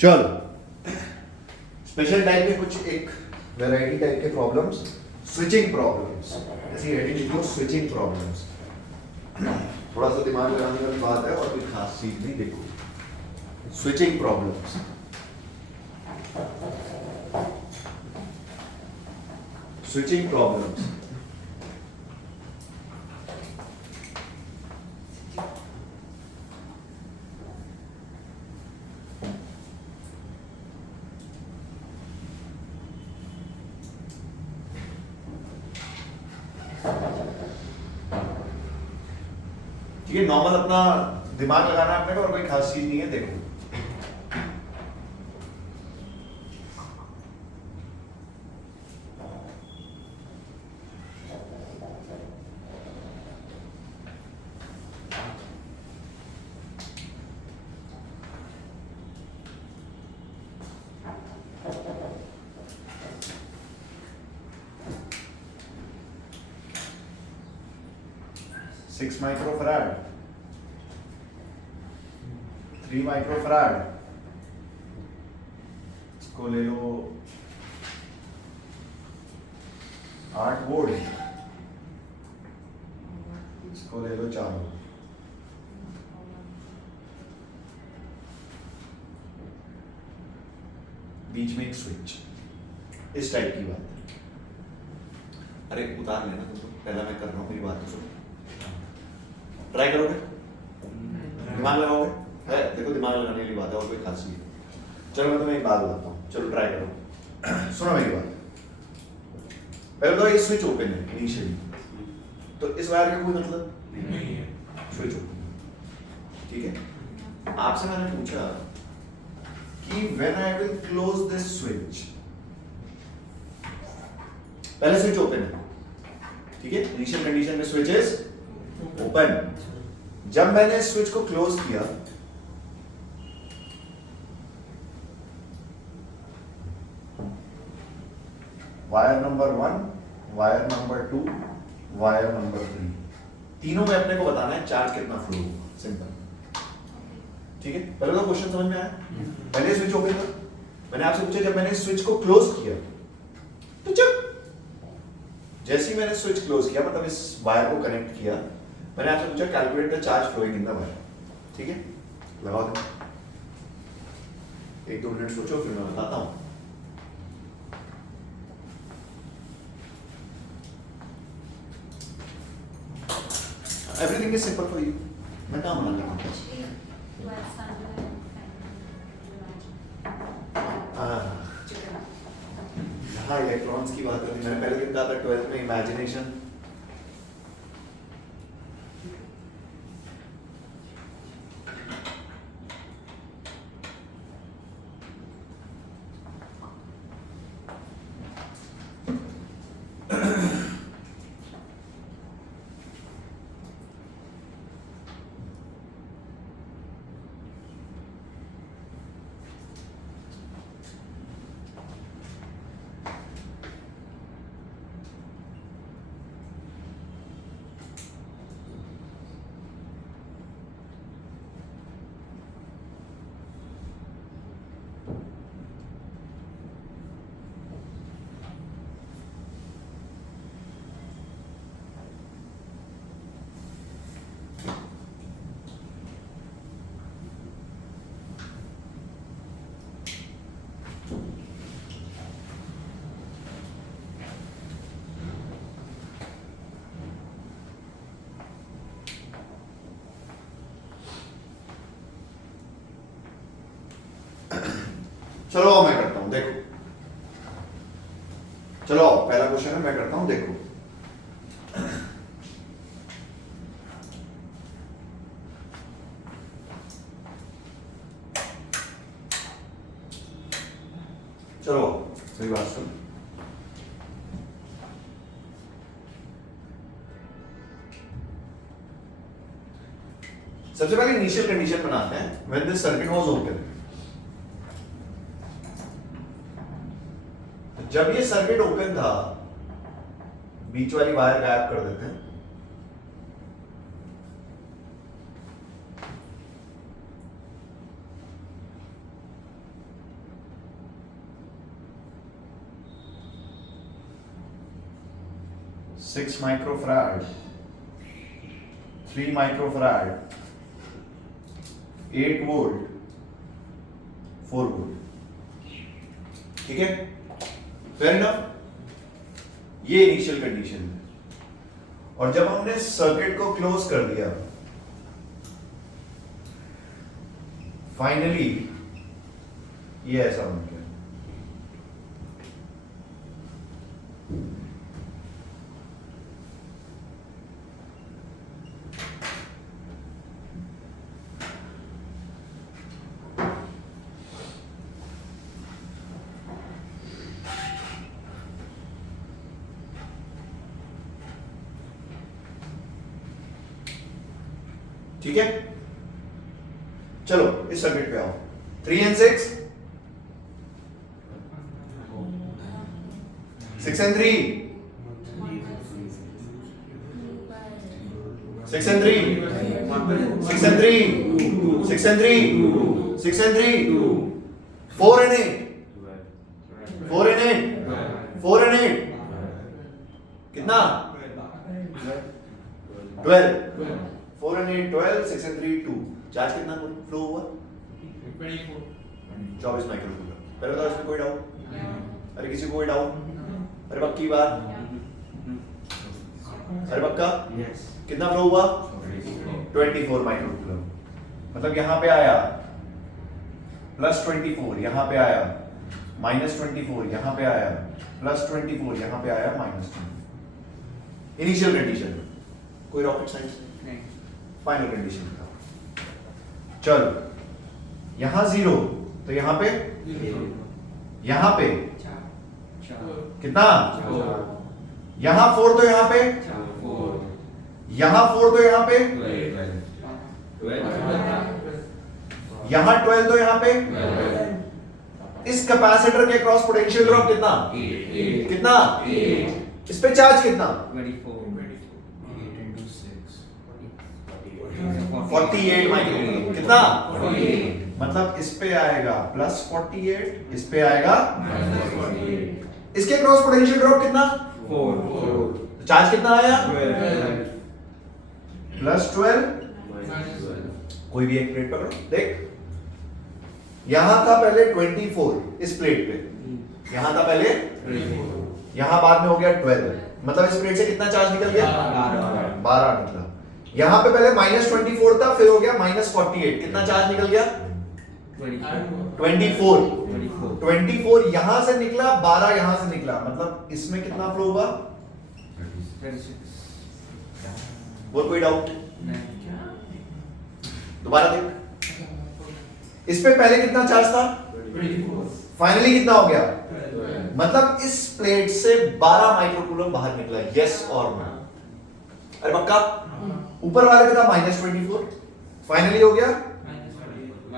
चलो special type के कुछ एक वैरायटी टाइप के प्रॉब्लम्स, स्विचिंग प्रॉब्लम्स, ऐसी हेडिंग लिखो स्विचिंग प्रॉब्लम्स। थोड़ा सा दिमाग लगाने वाली बात है और कोई खास चीज नहीं। देखो स्विचिंग प्रॉब्लम्स, स्विचिंग प्रॉब्लम्स। ठीक है, नॉर्मल अपना दिमाग लगाना है अपने को और कोई खास चीज नहीं है। देखो सिक्स माइक्रोफराड, 3 माइक्रोफराड, इसको ले लो 8 वोल्ट, इसको ले लो 4 वोल्ट। बीच में एक स्विच, इस टाइप की बात है। अरे उतार लेना तुम तो, पहला मैं कर रहा हूँ, मेरी बात तो सुनो। ट्राई करोगे, दिमाग लगाओगे? देखो दिमाग लगाने की बात है और कोई खास नहीं है। चलो मैं तुम्हें एक बात बताता हूँ, चलो ट्राई करो। सुनो मेरी बात, पहले तो ये स्विच ओपन है इनिशियली, तो इस वायर का कोई मतलब नहीं है, स्विच ओपन। ठीक है, आपसे मैंने पूछा कि when I will close this switch, पहले स्विच ओपन है, ठीक है, इनिशियल कंडीशन में स्विच इज ओपन। जब मैंने स्विच को क्लोज किया, wire number 1, wire number 2, wire number 3, तीनों में अपने को बताना है चार्ज कितना फ्लो होगा। सिंपल, ठीक है। पहले तो क्वेश्चन समझ में आया? पहले स्विच ओपन था, मैंने आपसे पूछा जब मैंने स्विच को क्लोज किया, तो जब जैसे ही मैंने स्विच क्लोज किया, मतलब इस वायर को कनेक्ट किया, मैंने आपसे पूछा calculate the charge flowing in the wire. ठीक है, लगाओ दो, 1-2 मिनट सोचो, फिर मैं बताता हूं। Everything is simple for you, मैं कहां बना लेता हूं। हाँ, इलेक्ट्रॉन्स की बात होती, मैंने पहले दिन कहा था 12th में इमेजिनेशन। चलो मैं करता हूं, देखो। चलो पहला क्वेश्चन है, मैं करता हूं, देखो। चलो मेरी बात सुन, सबसे पहले इनिशियल कंडीशन बनाते हैं। When this circuit was open, जब ये सर्किट ओपन था, बीच वाली वायर गायब कर देते हैं। 6 माइक्रोफैराड, 3 माइक्रोफैराड, 8 वोल्ट, 4 वोल्ट। ठीक है, फेयर इनफ। ये इनिशियल कंडीशन है। और जब हमने सर्किट को क्लोज कर दिया, फाइनली ये ऐसा बन गया। ठीक है, चलो इस सर्किट पे आओ। 3 and 6, 6 and 3, 6 and 3, 6 and 3, 6 and 3, 6 and 3, 4 and 8, 4 and 8, 4 and 8, कितना? 12, 4 and 8, 12, 6 and 3, 2। चार्ज कितना फ्लो हुआ? 24 माइक्रोकूलम। पहले बताओ इसमें कोई डाउट? अरे किसी को कोई डाउट? अरे पक्की बात? अरे पक्का? कितना फ्लो हुआ? 24 माइक्रोकूलम। मतलब यहां पे आया +24, यहां पे आया -24, यहां पे आया +24, यहां पे आया -20। इनिशियल कंडीशन, कोई रॉकेट साइंस नहीं। फाइनल कंडीशन बताओ। चलो, यहां 0 तो यहां पे कितना? यहां 4 तो यहां पे, यहां 4 तो यहां पे, यहां 12 तो यहां पे। इस कैपेसिटर के क्रॉस पोटेंशियल ड्रॉप कितना? कितना? इस पे चार्ज कितना? 48 माइक्रोकूलम। कितना? मतलब इस पे आएगा +48, इस पे आएगा -48। इसके क्रॉस पोटेंशियल ड्रॉप कितना? 4। तो चार्ज कितना आया? +12। कोई भी एक प्लेट पकड़ो, देख यहां था पहले 24 इस प्लेट पे, यहां था पहले 24, यहां बाद में हो गया 12। मतलब इस प्लेट से कितना चार्ज निकल गया? 12 निकला। यहां पे पहले -24 था, फिर हो गया -48। कितना चार्ज निकल गया? 24 यहां से निकला, 12 यहां से निकला। मतलब इसमें कितना फ्लो हुआ? 36। और कोई डाउट? दोबारा देख, इस पे पहले कितना चार्ज था? फाइनली कितना हो गया? मतलब इस प्लेट से 12 माइक्रोकूलम बाहर निकला। यस और नो? अरे पक्का? ऊपर वाले पे था -24, फाइनली हो गया।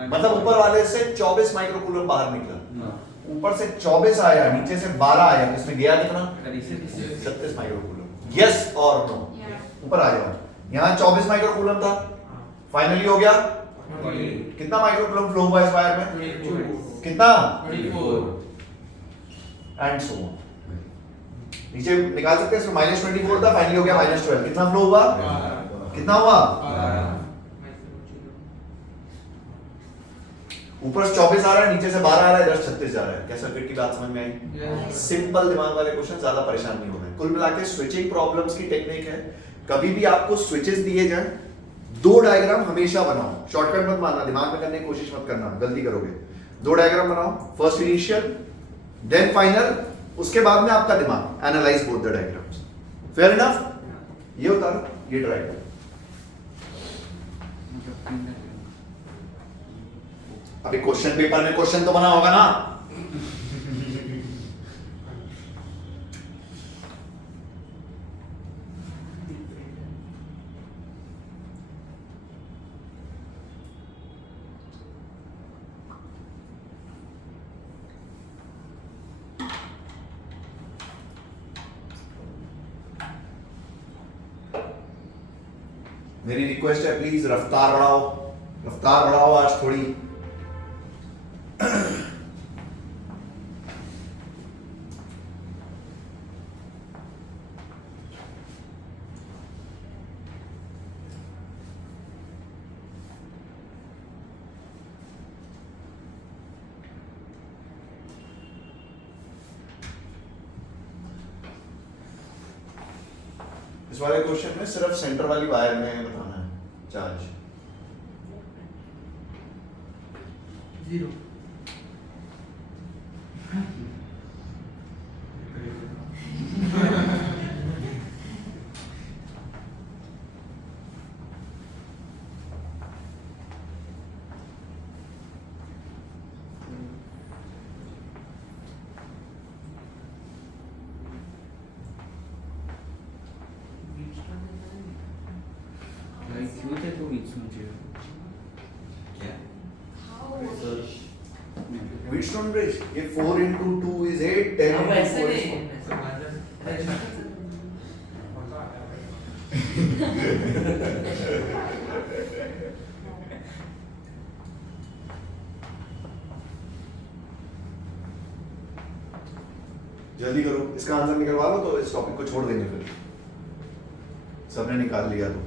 मतलब ऊपर वाले से 24 माइक्रोकूलम बाहर निकला। ऊपर से 24 आया, नीचे से 12 आया, इसमें गया कितना? 36 माइक्रोकूलम। यस और नो? ऊपर आ जाओ। यहां 24 माइक्रोकूलम था, फाइनली हो गया कितना माइक्रोकूलम फ्लो हुआ इस वायर में? कितना? 24 एंड सो ऑन। नीचे निकाल सकते हैं, इसमें -24 था, फाइनली हो गया -12। कितना फ्लो हुआ? कितना हुआ? ऊपर से 24 आ रहा है, नीचे से 12 आ रहा है, इधर 36 जा रहा है। क्या सर्किट की बात समझ में आई? सिंपल दिमाग वाले क्वेश्चन, ज्यादा परेशान नहीं होना है। कुल मिला के स्विचिंग प्रॉब्लम्स की टेक्निक है, कभी भी आपको स्विचेस दिए जाए 2 डायग्राम हमेशा बनाओ। शॉर्टकट मत मारना, दिमाग में करने की कोशिश मत करना, गलती करोगे। 2 डायग्राम बनाओ, फर्स्ट इनिशियल देन फाइनल, उसके बाद में आपका दिमाग analyse both the diagrams. Fair enough? ये उतारो, ये ट्राई करो। अभी क्वेश्चन पेपर में क्वेश्चन तो बना होगा ना? मेरी रिक्वेस्ट है, प्लीज रफ्तार बढ़ाओ आज थोड़ी। इस वाले क्वेश्चन में सिर्फ सेंटर वाली वायर में बताना है चार्ज। 0 भाई क्यों थे तो बीच में जो क्या व्हीटस्टोन ब्रिज, ये 4 into 2 is 8, 10 अब into ऐसे 4 is नहीं 4। जल्दी करो, इसका आंसर निकलवा लो तो इस टॉपिक को छोड़ देंगे फिर। सबने निकाल लिया तो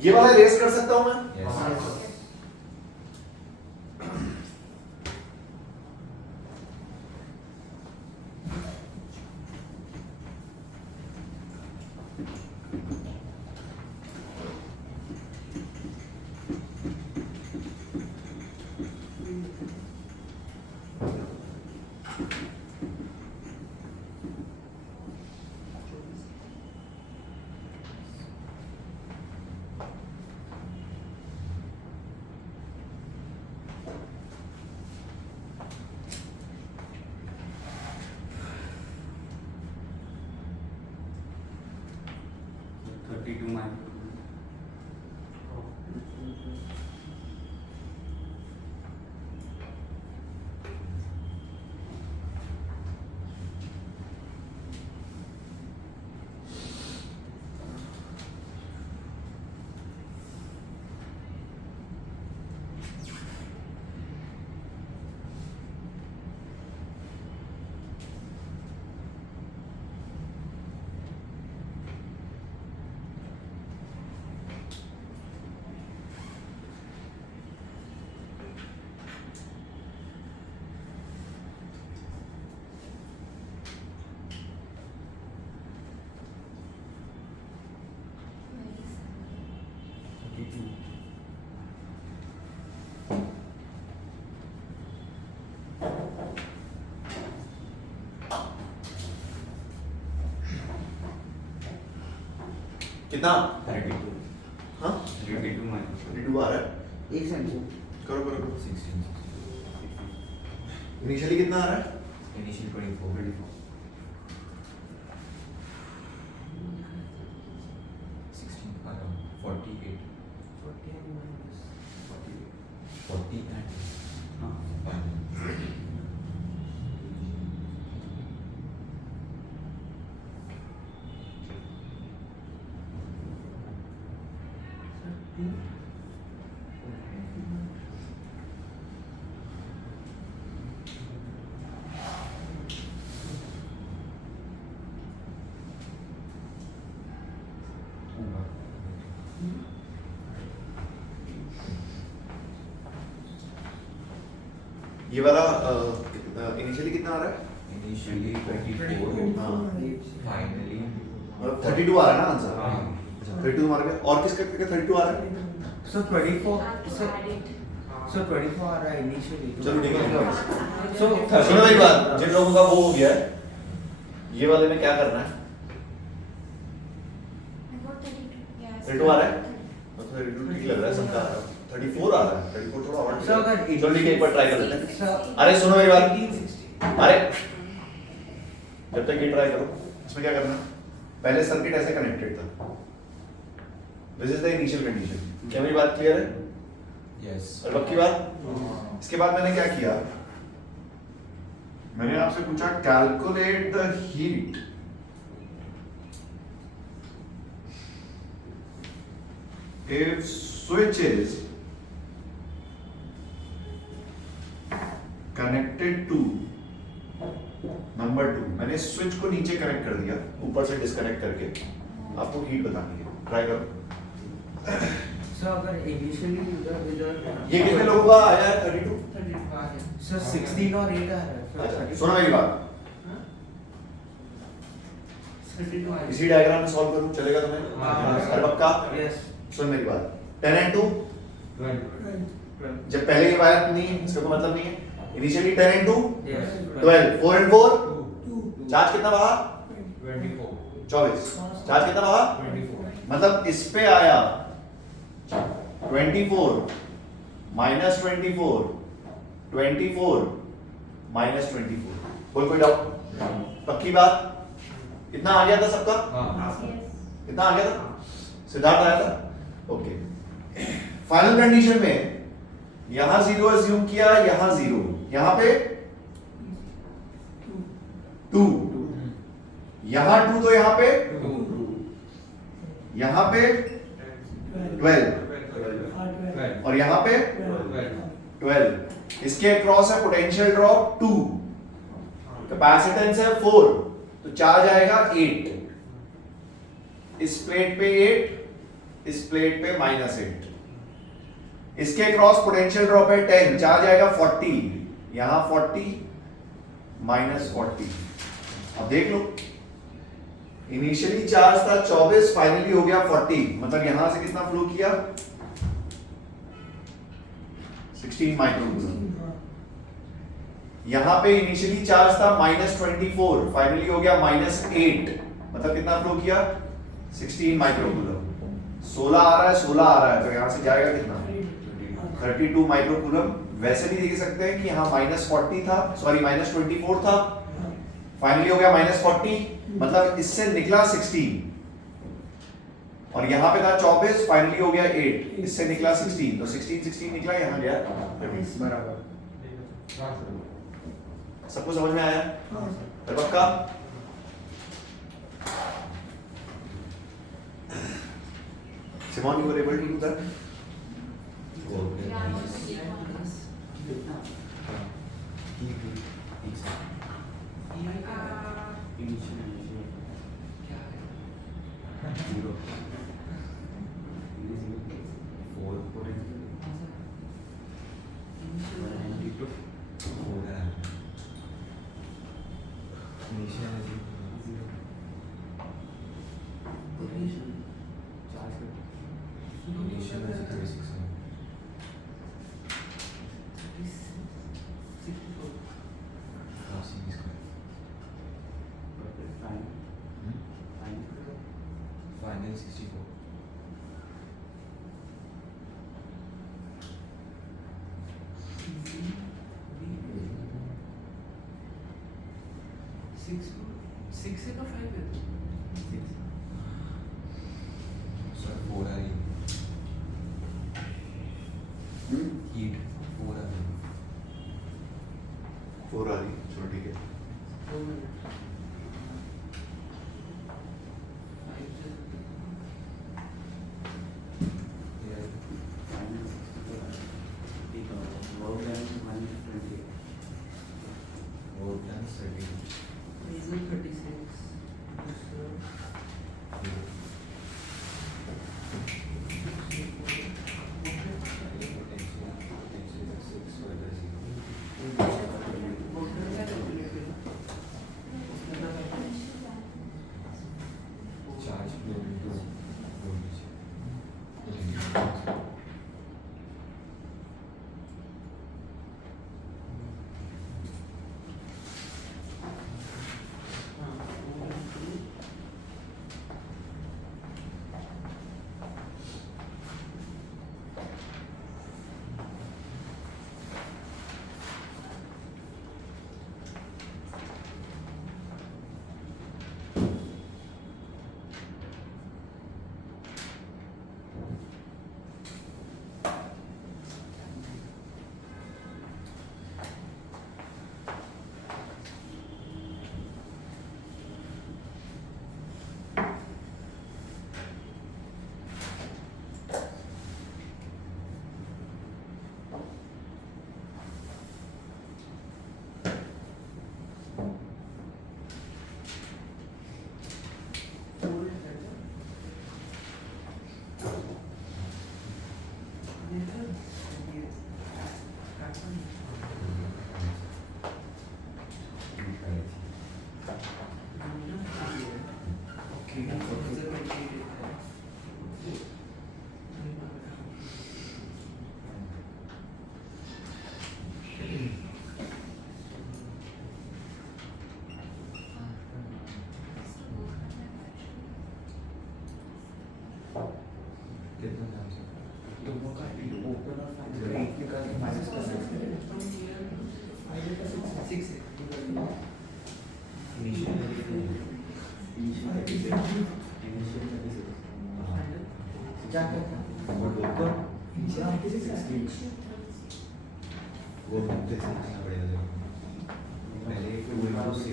ये वाला रेस कर सकता हूं मैं? Yes. कितना? 32. हाँ 32 minus 32 आ रहा है। एक सेकंड करो करो करो। 16. इनिशियली कितना आ रहा है? Initial 24. 16. 48. 40 and 5. ये वाला इनिशियली कितना आ रहा है? Initially 24. हाँ Finally. 32 आ रहा है ना आंसर? हाँ. 32 मार गया। और किसका 32 आ रहा है? So 24 so 24 आ रहा है initially चलो ठीक है। so सुनो मेरी बात, जिन लोगों का वो हो गया है, ये वाले में क्या करना है? 32 आ रहा है? तो 32 ठीक लग रहा है सबका। 34 आ रहा है। 34 थोड़ा और So अगर चलो ठीक है, एक बार ट्राई कर लेते हैं। So अरे सुनो मेरी बात, 1860 अरे जब तक ये ट्राई करो, इसमें क्या करना है? पहले सर्किट ऐसे कनेक्टेड था। This is the initial condition. क्या मेरी बात क्लियर है? Yes. और पक्की बात? इसके बाद मैंने क्या किया? मैंने आपसे पूछा calculate the heat if switch is 2 number 2 मैंने स्विच को नीचे कनेक्ट कर दिया, ऊपर से डिस्कनेक्ट करके आपको हीट बतानी है, ट्राई करो। सर अगर इनिशियली इधर ये कितने लोगों का आया है 32? सर 16 और 8 आ रहा है अच्छा सुनो मेरी बात, इसी डायग्राम में सॉल्व करूं, चलेगा तुम्हें? हाँ। अरे पक्का? यस सुन मेरी बात, 10 and 2 जब पहले के वायर नहीं है इसका कोई मतलब नहीं है, initially 10 and 2 yes 12, 4 and 4 charge कितना बहा? 24 24। चार्ज कितना बहा? 24 मतलब इस पे आया 24 माइनस 24 24 माइनस 24। कोई डाउट? पक्की बात? कितना आ गया था सबका? कितना आ गया था? सिद्धार्थ आया था? ओके। फाइनल कंडीशन में यहां 0 अज्यूम किया, यहां 0, यहां पे 2, यहां 2 तो यहां पे, यहां पे 12 और यहां पे 12। इसके अक्रॉस है पोटेंशियल ड्रॉप 2, कैपेसिटेंस है 4, तो चार्ज आएगा 8, इस प्लेट पे 8, इस प्लेट पे -8। इसके क्रॉस पोटेंशियल ड्रॉप है 10, चार्ज आएगा 40, यहां 40 -40। अब देख लो, इनिशियली चार्ज था 24, फाइनली हो गया 40, मतलब यहां से कितना फ्लो किया? 16 माइक्रोकूलम। यहां पे इनिशियली चार्ज था -24, फाइनली हो गया -8, मतलब कितना फ्लो किया? 16 माइक्रोकूलम। 16 आ रहा है, 16 आ रहा है, तो यहां से जाएगा कितना? 32 माइक्रोकूलम। वैसे भी देख सकते हैं कि यहां -40 था, सॉरी -24 था, फाइनली हो गया -40, मतलब इससे निकला 16, और यहां पे था 24, फाइनली हो गया 8, इससे निकला 16, तो 16 निकला, यहां गया 30। बराबर। सबको समझ में आया? फिर पक्का? Simon, you were able to do that? Final 64. Six है का 5 है? Sir, 4 आ रही हीट 4 आ रही 4 आ रही, चलो ठीक है। Work done 30. Reason 36. Charge flow into voltage. कितना नाम से दोनों का ओपन और फाइनल एक निकाल के माइनस कर सकते हैं। क्या करता है? वो ओपन वो मुझे समझना पड़ेगा देखो पहले एक विंडोज 6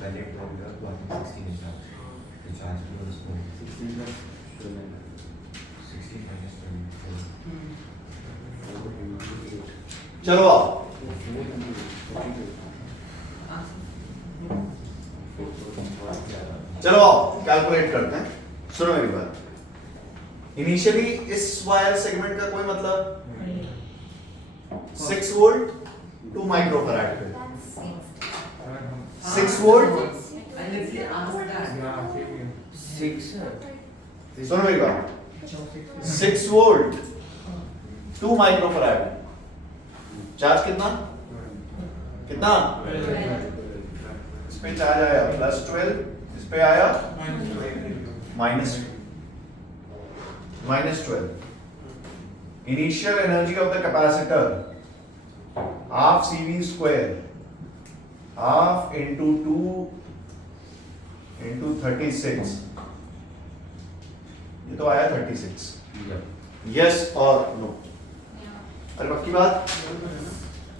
कनेक्ट होगा तो आपको 16 इंच रिचार्ज भी उसको 16 minus 24 चलो आओ, चलो आओ कैलकुलेट करते हैं। सुनो मेरी बात, इनिशियली इस वायर सेगमेंट का कोई मतलब 6 वोल्ट 2 माइक्रोफैराड पे 6 volt. And let's say ask that. 6 सुनो मेरी बात, 6 वोल्ट 2 माइक्रोफैराड, चार्ज कितना कितना इस पे चार्ज आया +12, इस पे आया -12। Initial energy of the capacitor half CV square, half into 2 into 36, ये तो आया 36। यस और नो? अरे पक्की बात,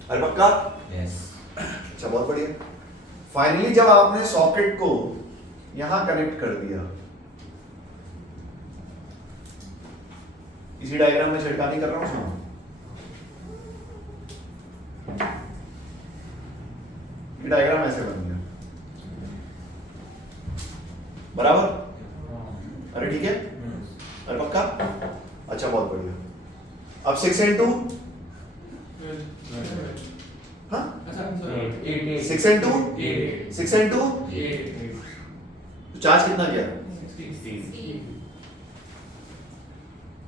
अरे पक्का? यस अच्छा बहुत बढ़िया। फाइनली जब आपने सॉकेट को यहां कनेक्ट कर दिया, इसी डायग्राम में छिड़कानी कर रहा हूं, सुनो। ये डायग्राम ऐसे बन गया, बराबर? अरे ठीक है, अरे पक्का? अच्छा बहुत बढ़िया। अब 6 into हाँ 6 into 6 into तो चार्ज कितना गया?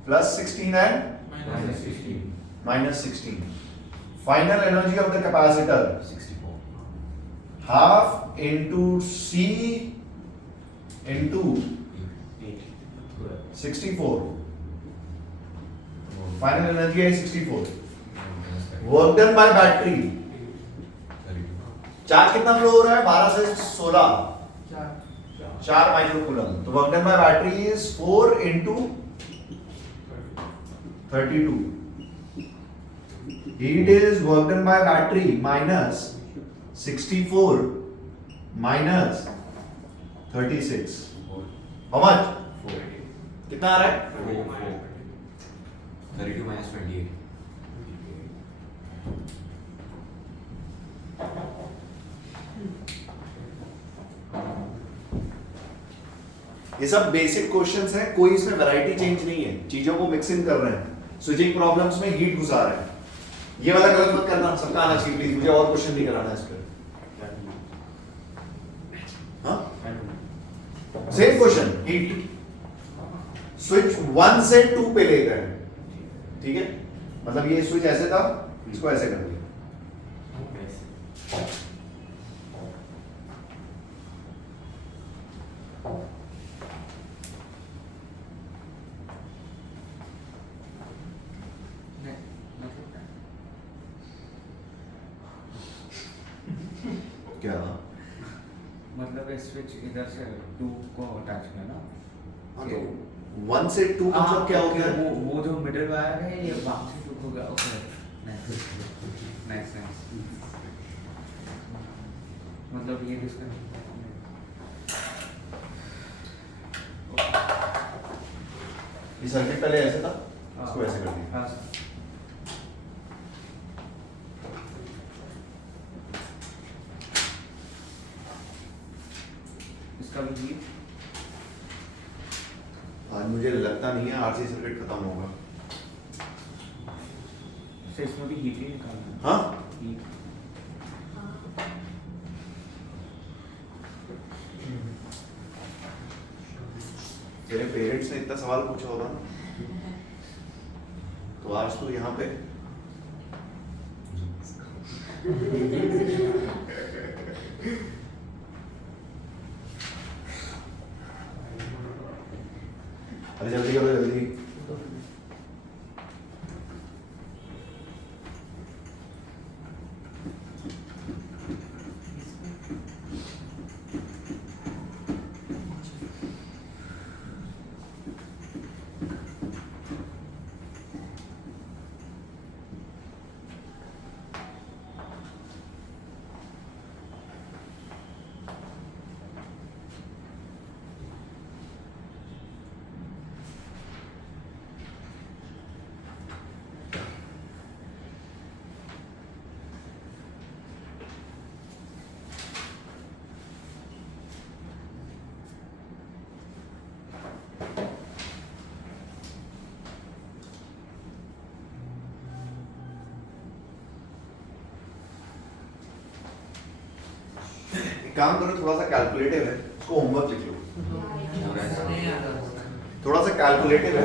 +16 and -16। Final energy of the capacitor 64 half into C into 64। Final energy है 64। Work done by battery, charge कितना फ्लो हो रहा है? 12 से 16, 4 माइक्रोकूलम। तो work done by battery is 4 into 32। Heat is work done by battery minus 64 minus 36। How much? कितना आ रहा है? 32 minus 28 ये सब बेसिक क्वेश्चंस हैं, कोई इसमें वैरायटी चेंज नहीं है, चीजों को मिक्सिंग कर रहे हैं, स्विचिंग प्रॉब्लम्स में हीट घुसा रहे हैं। ये वाला गलत मत करना, सबका आना चाहिए प्लीज, मुझे और क्वेश्चन नहीं कराना इस पर। हाँ सेम क्वेश्चन, हीट स्विच 1 से 2 पे ले गए, ठीक है? मतलब ये स्विच ऐसे था, इसको ऐसे कर दिया। क्या मतलब स्विच इधर से 2 को अटैच करना। हाँ तो 1 से 2 मतलब क्या होता है? वो जो मिडिल वायर है ये वहां से 2 को गया। ओके नाइस मतलब ये डिस्कनेक्ट। ये सर्किट पहले ऐसे था, हाँ। इसको ऐसे कर दिया। हाँ सर। इसका भी हीट आज मुझे लगता नहीं है आरसी सर्किट खत्म होगा। से इसमें भी हीट ही निकालना है। हाँ हीट तेरे पेरेंट्स ने इतना सवाल पूछा होगा ना, तो आज तू यहाँ पे अरे जल्दी करो जल्दी। काम करो, थोड़ा सा कैलकुलेटिव है, इसको होमवर्क लिख लो। थोड़ा सा कैलकुलेटिव है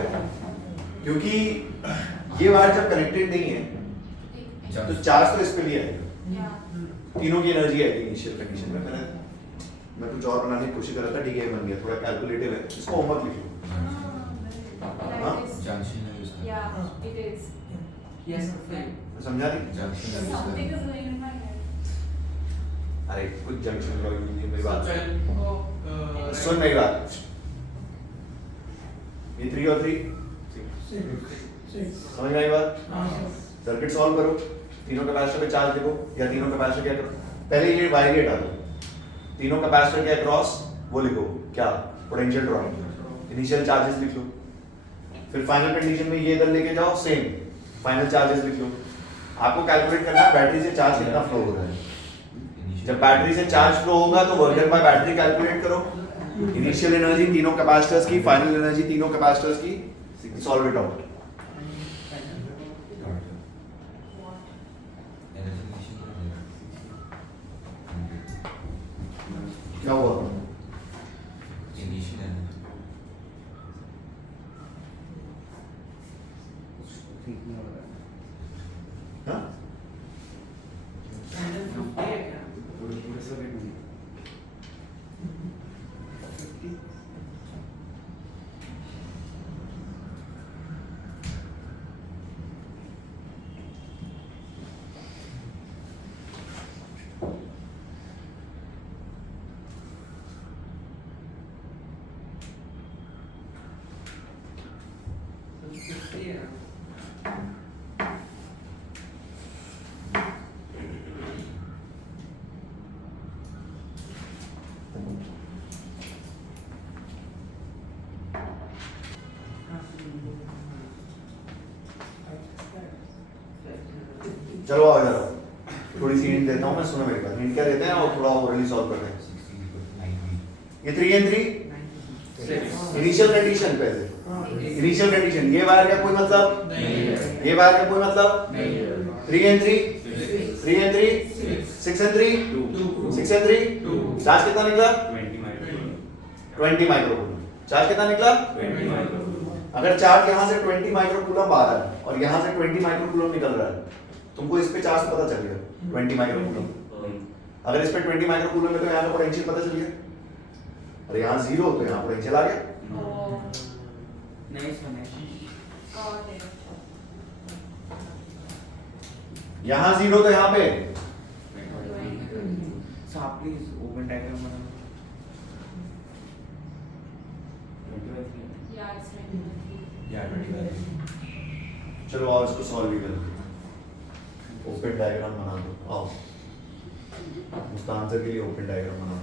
क्योंकि ये वायर जब कनेक्टेड नहीं है तो चार्ज तो इस पे भी आएगा, तीनों की एनर्जी आएगी इनिशियल कंडीशन में। मैं कुछ और बनाने की कोशिश कर रहा था, ठीक है बन गया। थोड़ा कैलकुलेटिव है, इसको होमवर्क लिख लो। हाँ? जंक्शन है उसका। Yeah, it is. Yes, okay. समझा नहीं? जंक्शन है Something उसका। is going in my head. अरे कुछ जंक्शन मेरी बात So, सुन मेरी बात। ये 3 और 3 समझ में आई बात? सर्किट सॉल्व करो, तीनों कैपेसिटर पे चार्ज लिखो या तीनों कैपेसिटर के अक्रॉस। पहले ये वायर हटा दो, तीनों कैपेसिटर के अक्रॉस वो लिखो क्या, पोटेंशियल ड्रॉप, इनिशियल चार्जेस लिख लो। फिर फाइनल कंडीशन में ये इधर लेके जाओ, सेम फाइनल चार्जेस लिख लो। आपको कैलकुलेट करना है बैटरी से चार्ज कितना फ्लो हो रहा है। जब बैटरी से चार्ज फ्लो होगा तो work done by battery calculate करो, इनिशियल एनर्जी तीनों कैपेसिटर्स की, फाइनल एनर्जी तीनों कैपेसिटर्स की, सॉल्व इट आउट। क्या हुआ? हाँ? पूरे सर्किट में चलो आओ इधर आओ, थोड़ी सी हिंट देता हूँ मैं, सुनो मेरी बात। हिंट क्या देते हैं और थोड़ा ओरली सॉल्व करते हैं। ये 3 and 3 इनिशियल कंडीशन, पहले इनिशियल कंडीशन। ये वायर का कोई मतलब नहीं, ये वायर का कोई मतलब नहीं। 3 and 3 3 and 3 6 and 3 6 and 3 charge कितना निकला? 20 माइक्रोकूलम। चार्ज कितना निकला? 20 माइक्रोकूलम। अगर चार्ज यहाँ से 20 माइक्रोकूलम आ रहा है और यहाँ से 20 माइक्रोकूलम निकल रहा है, तुमको इस पे चार्ज पता चल गया 20 माइक्रोकूलम। अगर इस पे 20 माइक्रोकूलम है तो यहाँ का पोटेंशियल पता चल गया। और यहाँ 0 तो यहाँ पोटेंशियल आ गया। Oh, नहीं सुने। got it. यहाँ 0 तो यहाँ पे So आप प्लीज ओपन डायग्राम बनाओ। Yeah, it's 20. चलो आओ इसको सॉल्व भी कर दो। ओपन डायग्राम बना दो, आओ उसका आंसर के लिए ओपन डायग्राम बनाओ।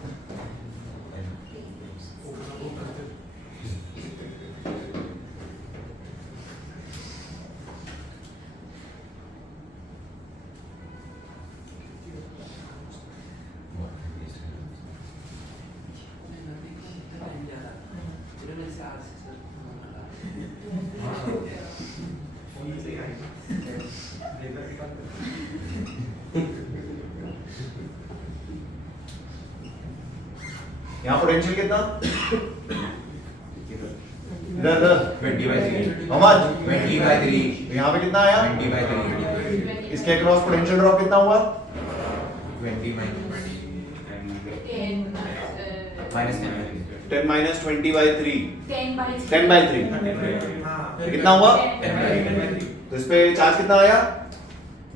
यहाँ पोटेंशियल कितना? इधर 20/3 how much 20/3 यहाँ पे कितना आया 20/3 इसके अक्रॉस पोटेंशियल ड्रॉप कितना हुआ 20 10 minus 10 - 20/3 10/3 10/3 कितना हुआ 10/3 तो इस पे चार्ज कितना आया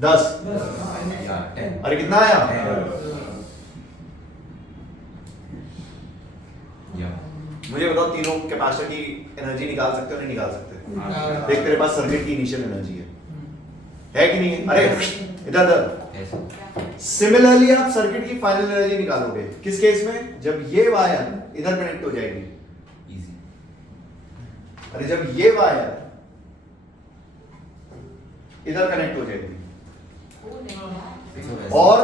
10 या 10 अरे कितना आया या मुझे बताओ तीनों कैपेसिटर की एनर्जी निकाल सकते हो नहीं निकाल सकते देख तेरे पास सर्किट की इनिशियल एनर्जी है कि नहीं है अरे इधर इधर ऐसा सिमिलरली आप सर्किट की फाइनल एनर्जी निकालोगे किस केस में जब ये वायर इधर कनेक्ट हो जाएगी इजी अरे जब ये वायर इधर कनेक्ट हो जाएगी और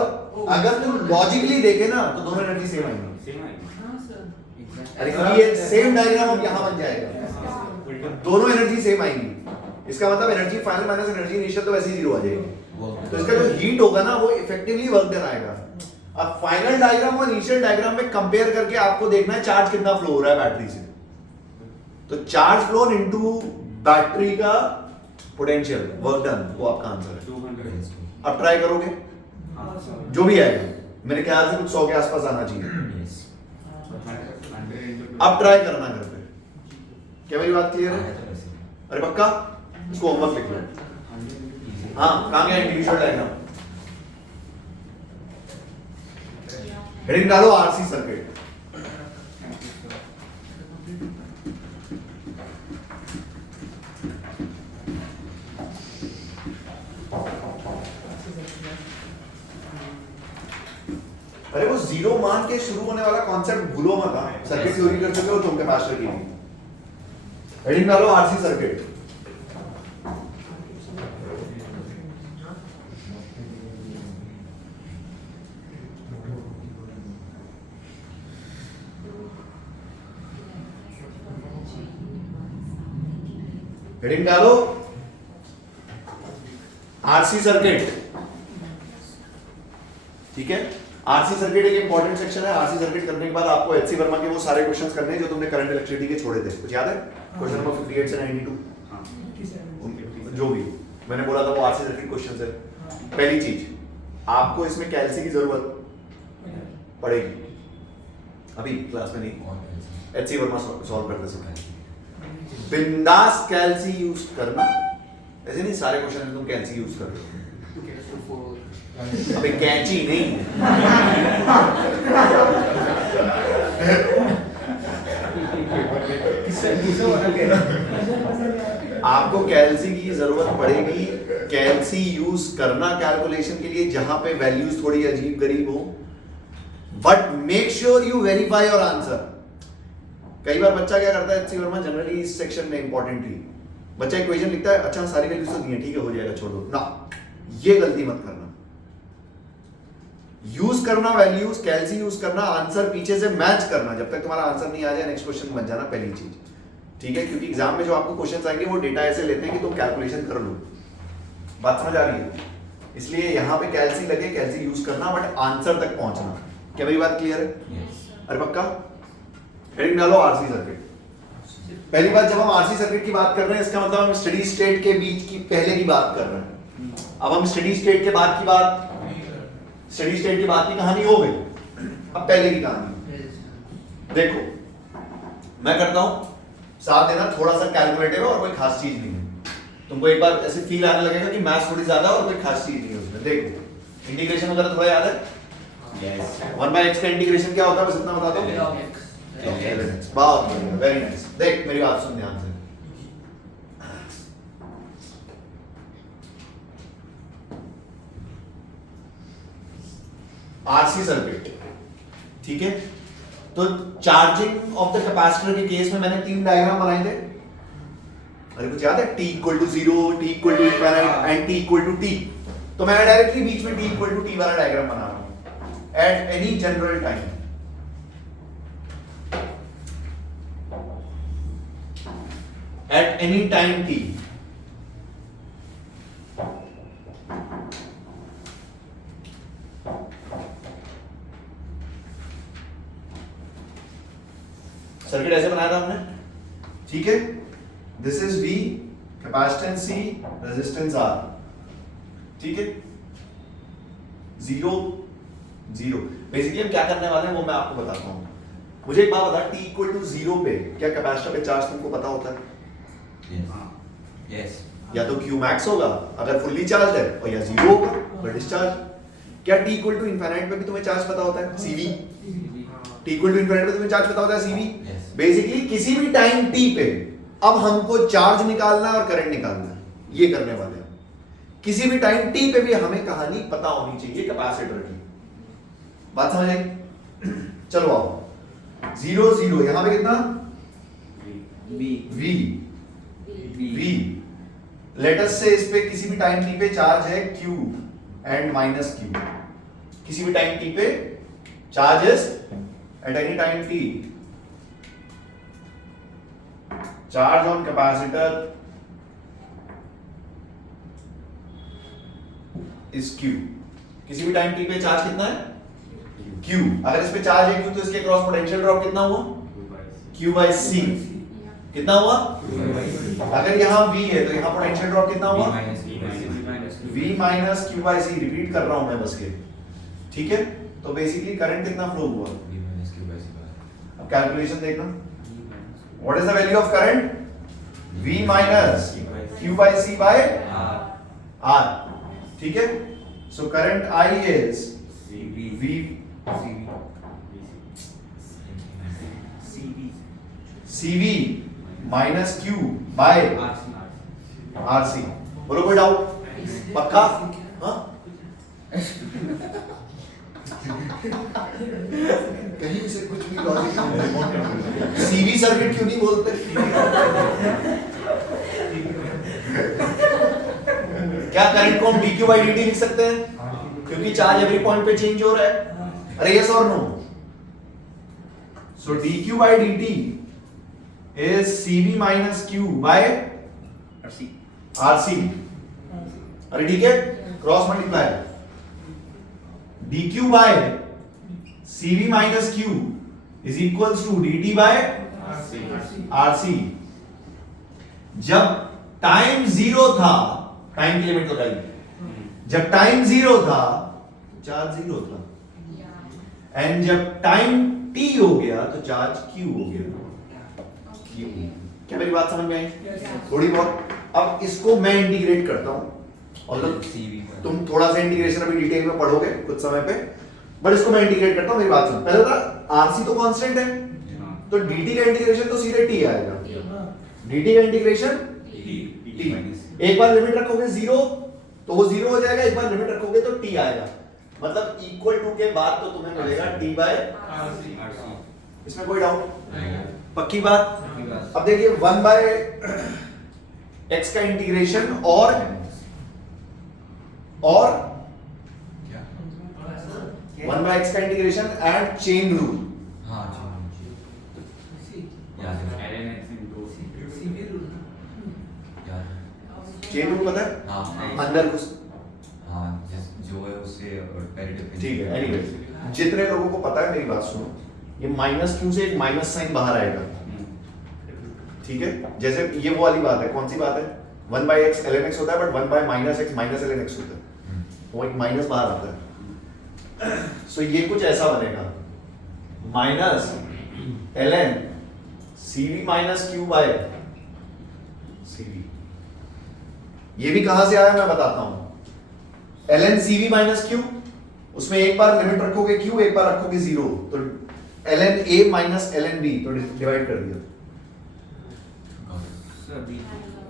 अगर तुम लॉजिकली देखे ना तो दोनों एनर्जी सेम आएंगी अरे क्योंकि ये सेम डायग्राम अब यहां बन जाएगा दोनों एनर्जी सेम आएंगी इसका मतलब energy final minus energy initial तो वैसे ही जीरो आ जाएगी तो इसका जो हीट होगा ना वो इफेक्टिवली वर्क देना आएगा अब फाइनल डायग्राम और इनिशियल डायग्राम में कंपेयर करके आपको देखना है चार्ज कितना फ्लो हो रहा है बैटरी से तो चार्ज फ्लो इनटू बैटरी का पोटेंशियल वर्क डन वो आपका आंसर है अब ट्राई करोगे जो भी आएगा मेरे ख्याल से कुछ 100 के आसपास आना चाहिए अब ट्राई करना घर पे क्या मेरी बात क्लियर है अरे पक्का इसको होमवर्क लिख लो हाँ कहाँ गया इंडिविजुअल डायग्राम हेडिंग डालो आरसी सर्किट अरे वो जीरो मान के शुरू होने वाला कॉन्सेप्ट भूलो मत सर्किट थ्योरी कर चुके हो तुम कैपेसिटर की हेडिंग डालो आरसी सर्किट हेडिंग डालो आरसी सर्किट ठीक है आरसी सर्किट एक इंपॉर्टेंट सेक्शन है आरसी सर्किट करने के बाद आपको एचसी वर्मा के वो सारे क्वेश्चंस करने हैं जो तुमने करंट इलेक्ट्रिसिटी के छोड़े थे कुछ याद है क्वेश्चन नंबर 58 से 92 जो भी मैंने बोला था वो आरसी सर्किट क्वेश्चंस है पहली चीज आपको इसमें कैल्सी की जरूरत पड़ेगी अभी क्लास में नहीं एचसी वर्मा सॉल्व करते समय बिंदास कैल्सी यूज करना ऐसे नहीं सारे क्वेश्चन में तुम कैल्सी यूज कर रहे हो अबे कैंची नहीं आपको कैल्सी की जरूरत पड़ेगी कैल्सी यूज करना कैलकुलेशन के लिए जहां पे वैल्यूज थोड़ी अजीब गरीब हो but make sure you verify your answer कई बार बच्चा क्या करता है एचसी वर्मा जनरली इस सेक्शन में इंपॉर्टेंटली बच्चा इक्वेशन लिखता है अच्छा सारी वैल्यूज तो दी है ठीक है हो जाएगा छोड़ो ना ये गलती मत करना यूज करना वैल्यूज कैल्सी यूज करना आंसर पीछे से मैच करना जब तक तुम्हारा आंसर नहीं आ जाए नेक्स्ट क्वेश्चन बन जाना पहली चीज ठीक है क्योंकि एग्जाम में जो आपको क्वेश्चंस आएंगे वो डेटा ऐसे लेते हैं कि तुम कैलकुलेशन कर लो बात समझ आ रही है इसलिए यहां पे कैल्सी लगे कैल्सी यूज करना बट आंसर तक पहुंचना क्या मेरी बात क्लियर है अरे पक्का हेडिंग डालो आरसी सर्किट पहली बात जब हम आरसी सर्किट की बात कर रहे हैं इसका मतलब हम स्टडी स्टेट के बीच की पहले की बात कर रहे हैं अब हम स्टडी स्टेट के बाद की बात स्टडी स्टेट की बात की कहानी हो गई अब पहले की कहानी देखो मैं करता हूं साथ देना थोड़ा सा कैलकुलेटिव है और कोई खास चीज नहीं है तुमको एक बार ऐसे फील आने लगेगा कि मैथ्स थोड़ी ज्यादा और कोई खास चीज नहीं है उसमें देखो इंटीग्रेशन वगैरह थोड़ा याद है यस 1/x का इंटीग्रेशन क्या होता है बस इतना बता दो बहुत बढ़िया वेरी नाइस देख मेरी बात सुन ध्यान से आरसी सर्किट ठीक है तो चार्जिंग ऑफ द कैपेसिटर के केस में मैंने 3 डायग्राम बनाए थे अरे कुछ याद है t = 0 t = infinite and t = t तो मैं डायरेक्टली बीच में t = t वाला डायग्राम बना रहा हूं at any general time at any time t circuit ऐसे बनाया था हमने ठीक है this is V, capacitance C, resistance R, ठीक है। 0 0 बेसिकली हम क्या करने वाले हैं वो मैं आपको बताता हूँ। मुझे एक बात बता, t इक्वल टू 0 पे क्या कैपेसिटर पे चार्ज तुमको पता होता है? यस या तो Q मैक्स होगा अगर फुल्ली चार्ज है, और या 0 होगा अगर डिस्चार्ज। क्या t इक्वल टू इनफिनिट पे भी तुम्हें चार्ज पता होता है? CV। t equal to infinite पे तुम्हें चार्ज पता होता है? CV। Yes. बेसिकली किसी भी टाइम t पे अब हमको चार्ज निकालना है और करंट निकालना है, ये करने वाले हैं। किसी भी टाइम t पे भी हमें कहानी पता होनी चाहिए कैपेसिटर की। बात समझ आई? चलो आओ, 0 0 यहां पे कितना? V V लेट अस से इस पे किसी भी टाइम t पे चार्ज है Q एंड माइनस Q। किसी भी टाइम t पे charges at any time t, charge on capacitor is Q। किसी भी टाइम t पे चार्ज कितना है? Q। अगर इस पे चार्ज है Q तो इसके क्रॉस पोटेंशियल ड्रॉप कितना हुआ? Q by C। कितना हुआ? अगर यहाँ V है तो यहाँ पोटेंशियल ड्रॉप कितना हुआ? V minus Q by C। Repeat कर रहा हूं मैं बस के, ठीक है। तो बेसिकली करंट कितना फ्लो हुआ? अब कैलकुलेशन देखना, what is the value of current? V minus Q by C by R, ठीक है। So current I is V CV minus Q by RC। बोलो कोई डाउट? पक्का? हाँ? कहीं से कुछ भी लॉजिक नहीं। सीवी सर्किट क्यों नहीं बोलते? क्या करंट को हम dq by dt लिख सकते हैं? क्योंकि चार्ज एवरी पॉइंट पे चेंज हो रहा है। अरे यस और no? So dq by dt is CV minus Q by RC। अरे ठीक है, cross multiply dq by CV minus Q is equals to dt by RC। जब टाइम 0 था, टाइम की लिमिट लगाइए, जब टाइम 0 था चार्ज 0 था, एंड जब टाइम t हो गया तो चार्ज q हो गया। क्या मेरी बात समझ में आई? थोड़ी बहुत। अब इसको मैं इंटीग्रेट करता हूं, और तुम थोड़ा सा इंटीग्रेशन अभी डिटेल में पढ़ोगे कुछ समय पे, बट इसको मैं इंटीग्रेट करता हूं, मेरी बात सुनो। पहले तो आरसी तो कांस्टेंट है, तो dt का इंटीग्रेशन तो सीधे t आएगा। dt का इंटीग्रेशन t, एक बार लिमिट रखोगे 0 तो वो 0 हो जाएगा, एक बार लिमिट रखोगे तो t आएगा। मतलब इक्वल टू के बाद तो तुम्हें मिलेगा t बाय RC। इसमें कोई डाउट? पक्की बात? अब देखिए 1 बाय x का इंटीग्रेशन और 1 बाय x का integration and chain rule. Chain rule पता है? अंदर कुछ जो है उससे ठीक है। एनीवे, जितने लोगों को पता है मेरी बात सुनो, ये माइनस क्यू से एक माइनस साइन बाहर आएगा, ठीक है। जैसे ये वो वाली बात है, कौन सी बात है? 1 बाय x ln x होता है, but 1 bye minus x minus ln x होता है, वो एक माइनस बाहर आता है। सो ये कुछ ऐसा बनेगा, minus ln cv minus q by cv। ये भी कहां से आया मैं बताता हूं। ln cv माइनस q, उसमें एक बार लिमिट रखोगे q, एक बार रखोगे 0, तो ln a minus ln b, तो डिवाइड कर दिया।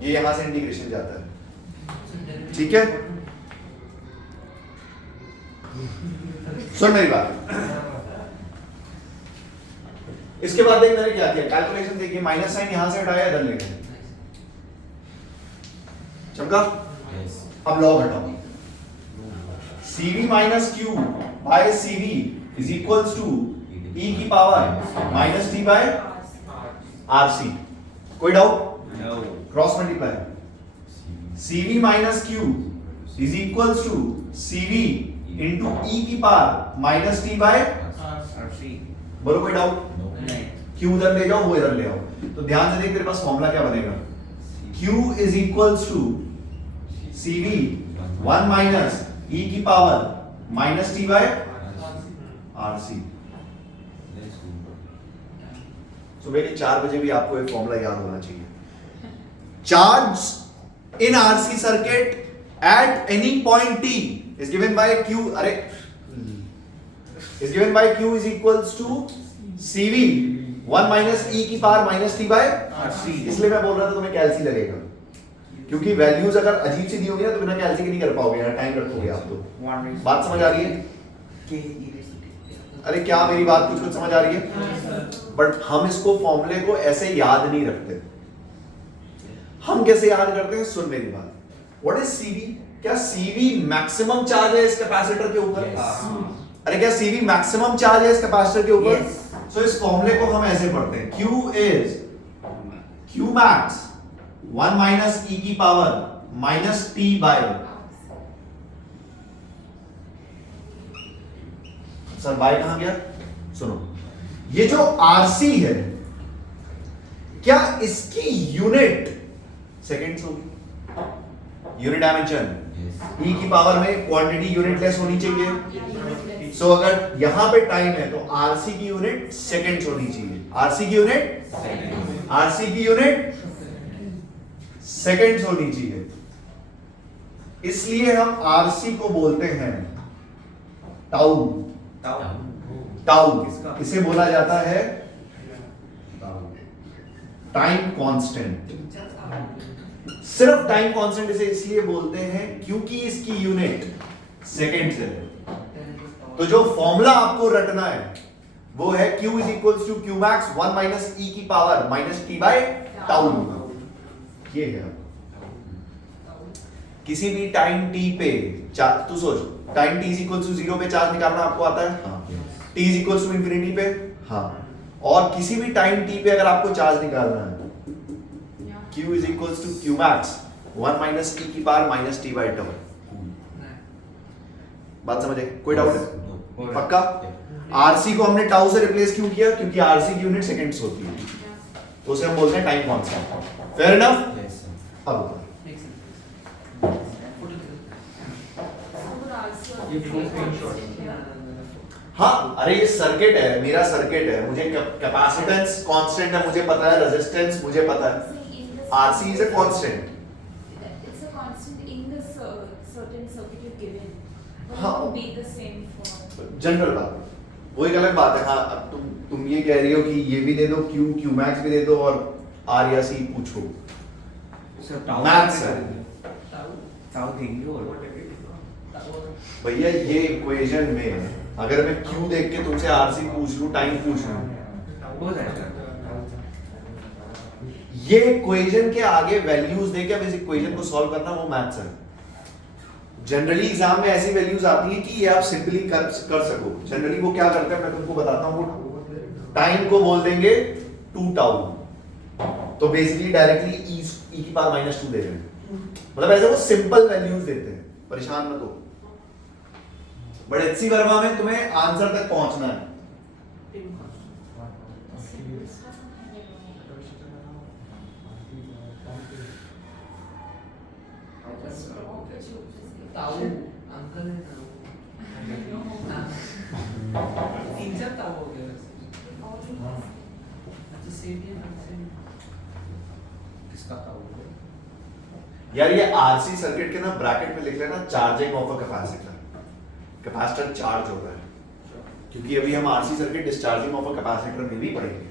ये यहां से इंटीग्रेशन जाता है, ठीक है। सुन मेरी बात, इसके बाद देख मैंने क्या किया, कैलकुलेशन देखिए, माइनस साइन यहां से हटाया, इधर ले गए, चमका। अब लॉग हटाओ, cv minus q by cv is equals to e की power minus t by rc। कोई doubt? Cross multiply, cv minus q is equals to cv into e की power minus t by RC। बोलो कोई doubt? q उधर ले जाओ, वो इधर ले आओ। तो ध्यान से देख, तेरे पास फॉर्मूला क्या बनेगा? Q is equals to CV 1 minus e की power minus t by RC। सुबह के 4 बजे भी आपको एक फॉर्मूला याद होना चाहिए। Charge in RC circuit at any point t is given by Q, अरे is given by Q is equals to CV 1 minus e की power minus t by RC। इसलिए मैं बोल रहा था तुम्हें कैलसी लगेगा, क्योंकि वैल्यूज अगर अजीब सी दी होगी ना तो बिना कैलसी के नहीं कर पाओगे, यार टाइम रखोगे आप। तो बात समझ आ रही है? अरे क्या मेरी बात कुछ समझ आ रही है? बट हम इसको फॉर्मूले को ऐसे याद नहीं रखते। हम कैसे याद करते हैं? सुन मेरी बात। What is CV? क्या CV मैक्सिमम चार्ज है इस कैपेसिटर के ऊपर? अरे क्या CV मैक्सिमम चार्ज है इस कैपेसिटर के ऊपर? सो इस फॉर्मूले को हम ऐसे पढ़ते हैं, Q इज Q max 1 minus e की power minus t by, sir by कहां गया? सुनो, ये जो RC है क्या इसकी यूनिट सेकेंड्स होगी? यूनिट डायमेंशन e की पावर में क्वांटिटी यूनिट लेस होनी चाहिए। सो अगर यहां पे टाइम है तो RC की यूनिट सेकेंड्स होनी चाहिए। RC की यूनिट सेकेंड्स होनी चाहिए। इसलिए हम RC को बोलते हैं टाउ। इसे बोला जाता है टाइम कांस्टेंट। सिर्फ टाइम कांस्टेंट इसे इसलिए बोलते हैं क्योंकि इसकी यूनिट सेकेंड से है। तो जो फॉर्मूला आपको रटना है वो है Q is equals to Q max 1 minus e की power minus t by tau. ये है किसी भी टाइम t पे तू सोच, time t is equals to 0 पे चार्ज निकालना आपको आता है? हाँ। t is equals to infinity पे? हाँ। और किसी भी टाइम t पे अगर आपको चार्ज निकालना है, Q is equals to Q max 1 minus e की power minus t by tau. बात समझे? कोई डाउट है? पक्का? RC को हमने टाउ से रिप्लेस क्यों किया? क्योंकि RC की यूनिट सेकंड्स होती है, तो उसे हम बोलते हैं टाइम कांस्टेंट। Fair enough? अब हाँ, अरे ये सर्किट है, मेरा सर्किट है, मुझे कैपेसिटेंस कांस्टेंट है, मुझे पता है, रेजिस्टेंस मुझे पता है। RC is a constant. It's a constant in the certain circuit you've given. But हाँ। it will be the same for. General बात, वो एक अलग बात है। हाँ, अब तुम ये कह रही हो कि ये भी दे दो, Q max भी दे दो और R या C पूछो। मैथ्स है भैया। ये इक्वेशन में अगर मैं Q देख के तुमसे RC पूछ लूं, टाइम पूछ लूं, हो जाएगा। ये इक्वेशन के आगे वैल्यूज देके अब इस इक्वेशन को सॉल्व करना वो मैथ्स है। जनरली एग्जाम में ऐसी वैल्यूज आती है कि ये आप सिंपली कर सको। जनरली वो क्या करते हैं मैं तुमको बताता हूँ, वो टाइम को बोल देंगे 2 टाउ, तो बेसिकली डायरेक्टली e की पावर -2 दे रहे हैं। मतलब ऐसे वो सिंपल वैल्यूज देते हैं, परेशान मत हो। बट HC वर्मा में तुम्हें आंसर तक पहुंचना है। अंकल है तीन चार ताऊ हो गया। अच्छा सेम किसका ताऊ? यार ये RC सर्किट के ना ब्रैकेट में लिख लेना charging of a capacitor. Capacitor charge होता है, क्योंकि अभी हम RC circuit discharging of a capacitor में भी पढ़ेंगे।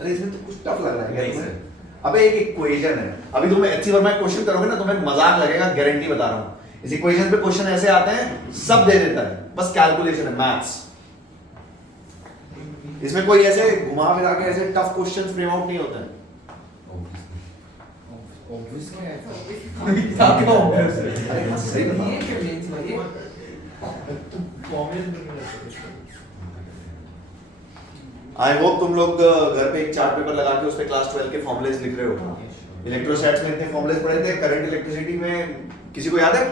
अरे इसमें तो कुछ टफ लग रहा है क्या तुम्हें? अबे एक इक्वेशन है, अभी तुम HC वर्मा क्वेश्चन करोगे ना तुम्हें मजाक लगेगा, गारंटी बता रहा हूं। इस इक्वेशन पे क्वेश्चन ऐसे आते हैं, सब दे देता है, बस कैलकुलेशन है, मैथ्स। इसमें कोई ऐसे घुमा फिरा के ऐसे टफ क्वेश्चंस फ्रेम आउट नहीं होता है। ऑब्वियस क्या है? क्या ऑब्वियस है? अरे हाँ, सही बता। ये क्या मींस भाई? आई होप तुम लोग घर पे एक चार्ट पेपर लगा के उस पे क्लास 12 के फॉर्मूलेस लिख रहे हो। इलेक्ट्रोस्टैट्स में इतने फॉर्मूलेस पढ़े थे, करंट इलेक्ट्रिसिटी में किसी को याद है?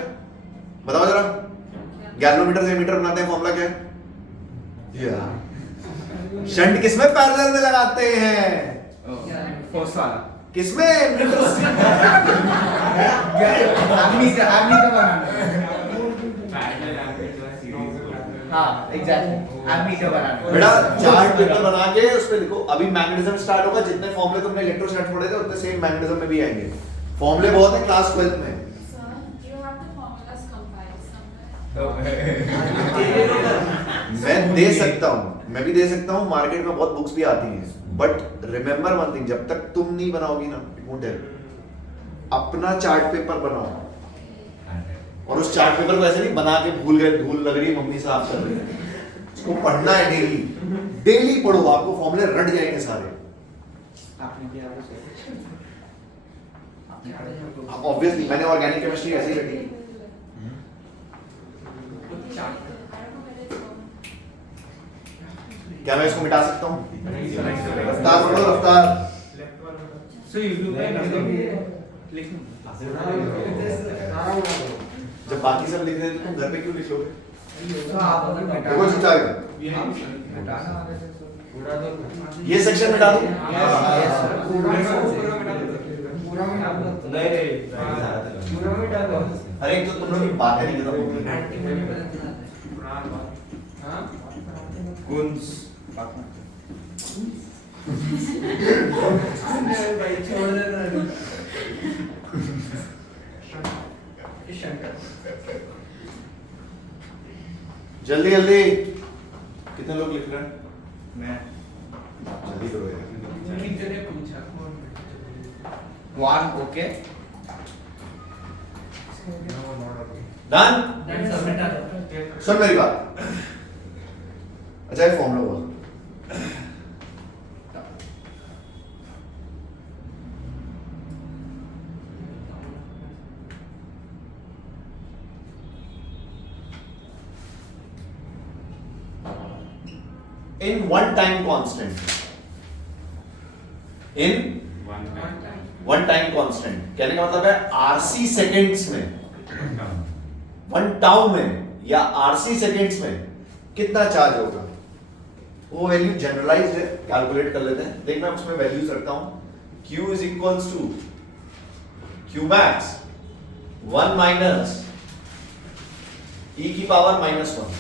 बताओ जरा। गैल्वेनोमीटर से एमीटर बनाते हैं, फॉर्मूला क्या है? शंट किसमें पैरेलल में लगाते हैं? फर्स्ट वाला किसमें? आदमी का बनाना। हाँ एग्जैक्टली आदमी का बनाना। बेटा चार्ट पेपर बना के उस पे लिखो। अभी मैग्नेटिज्म स्टार्ट होगा, जितने फॉर्मूले तुमने इलेक्ट्रोस्टैट पढ़े थे उतने सेम मैग्नेटिज्म में भी आएंगे। फॉर्मूले बहुत है क्लास 12th में। Sir, you have the formulas compiled somewhere. मैं दे सकता हूँ, मैं भी दे सकता हूँ, मार्केट में बहुत बुक्स भी आती हैं, बट रिमेंबर वन थिंग, जब तक तुम नहीं बनाओगी ना इट वोंट हेल्प। अपना चार्ट पेपर बनाओ, और उस चार्ट पेपर को ऐसे नहीं बना के भूल गए, धूल लग रही है मम्मी साहब कर रही है, उसको पढ़ना है डेली। डेली पढ़ो, आपको फॉर्मूले रट जाएंगे सारे। आपने किया वो सही। ऑब्वियसली मैंने ऑर्गेनिक केमिस्ट्री ऐसे ही रटी। क्या मैं इसको मिटा सकता हूँ? रफ्तार पढ़ो, रफ्तार। So you do that लिखूं। जब बाकी सब लिख रहे थे तुम घर पे क्यों लिख लोगे? तो आप अगर देखो चुपचाप है। हटाना वाले से ये सेक्शन मिटा दो। अरे एक तो तुम लोग की बातें नहीं खत्म होती। गुंज जल्दी जल्दी, कितने लोग लिख रहे हैं? मैं जल्दी करो यार। One okay done. सुन मेरी बात। अच्छा ये फॉर्मूला बोल। In one time constant. In one time constant. कहने का मतलब है RC सेकेंड्स में, वन टाउ में या RC सेकेंड्स में कितना चार्ज होगा? वो वैल्यू जनरलाइज्ड है, कैलकुलेट कर लेते हैं। देख मैं उसमें वैल्यूज रखता हूं। Q is equals to Q max 1 minus e की power -1.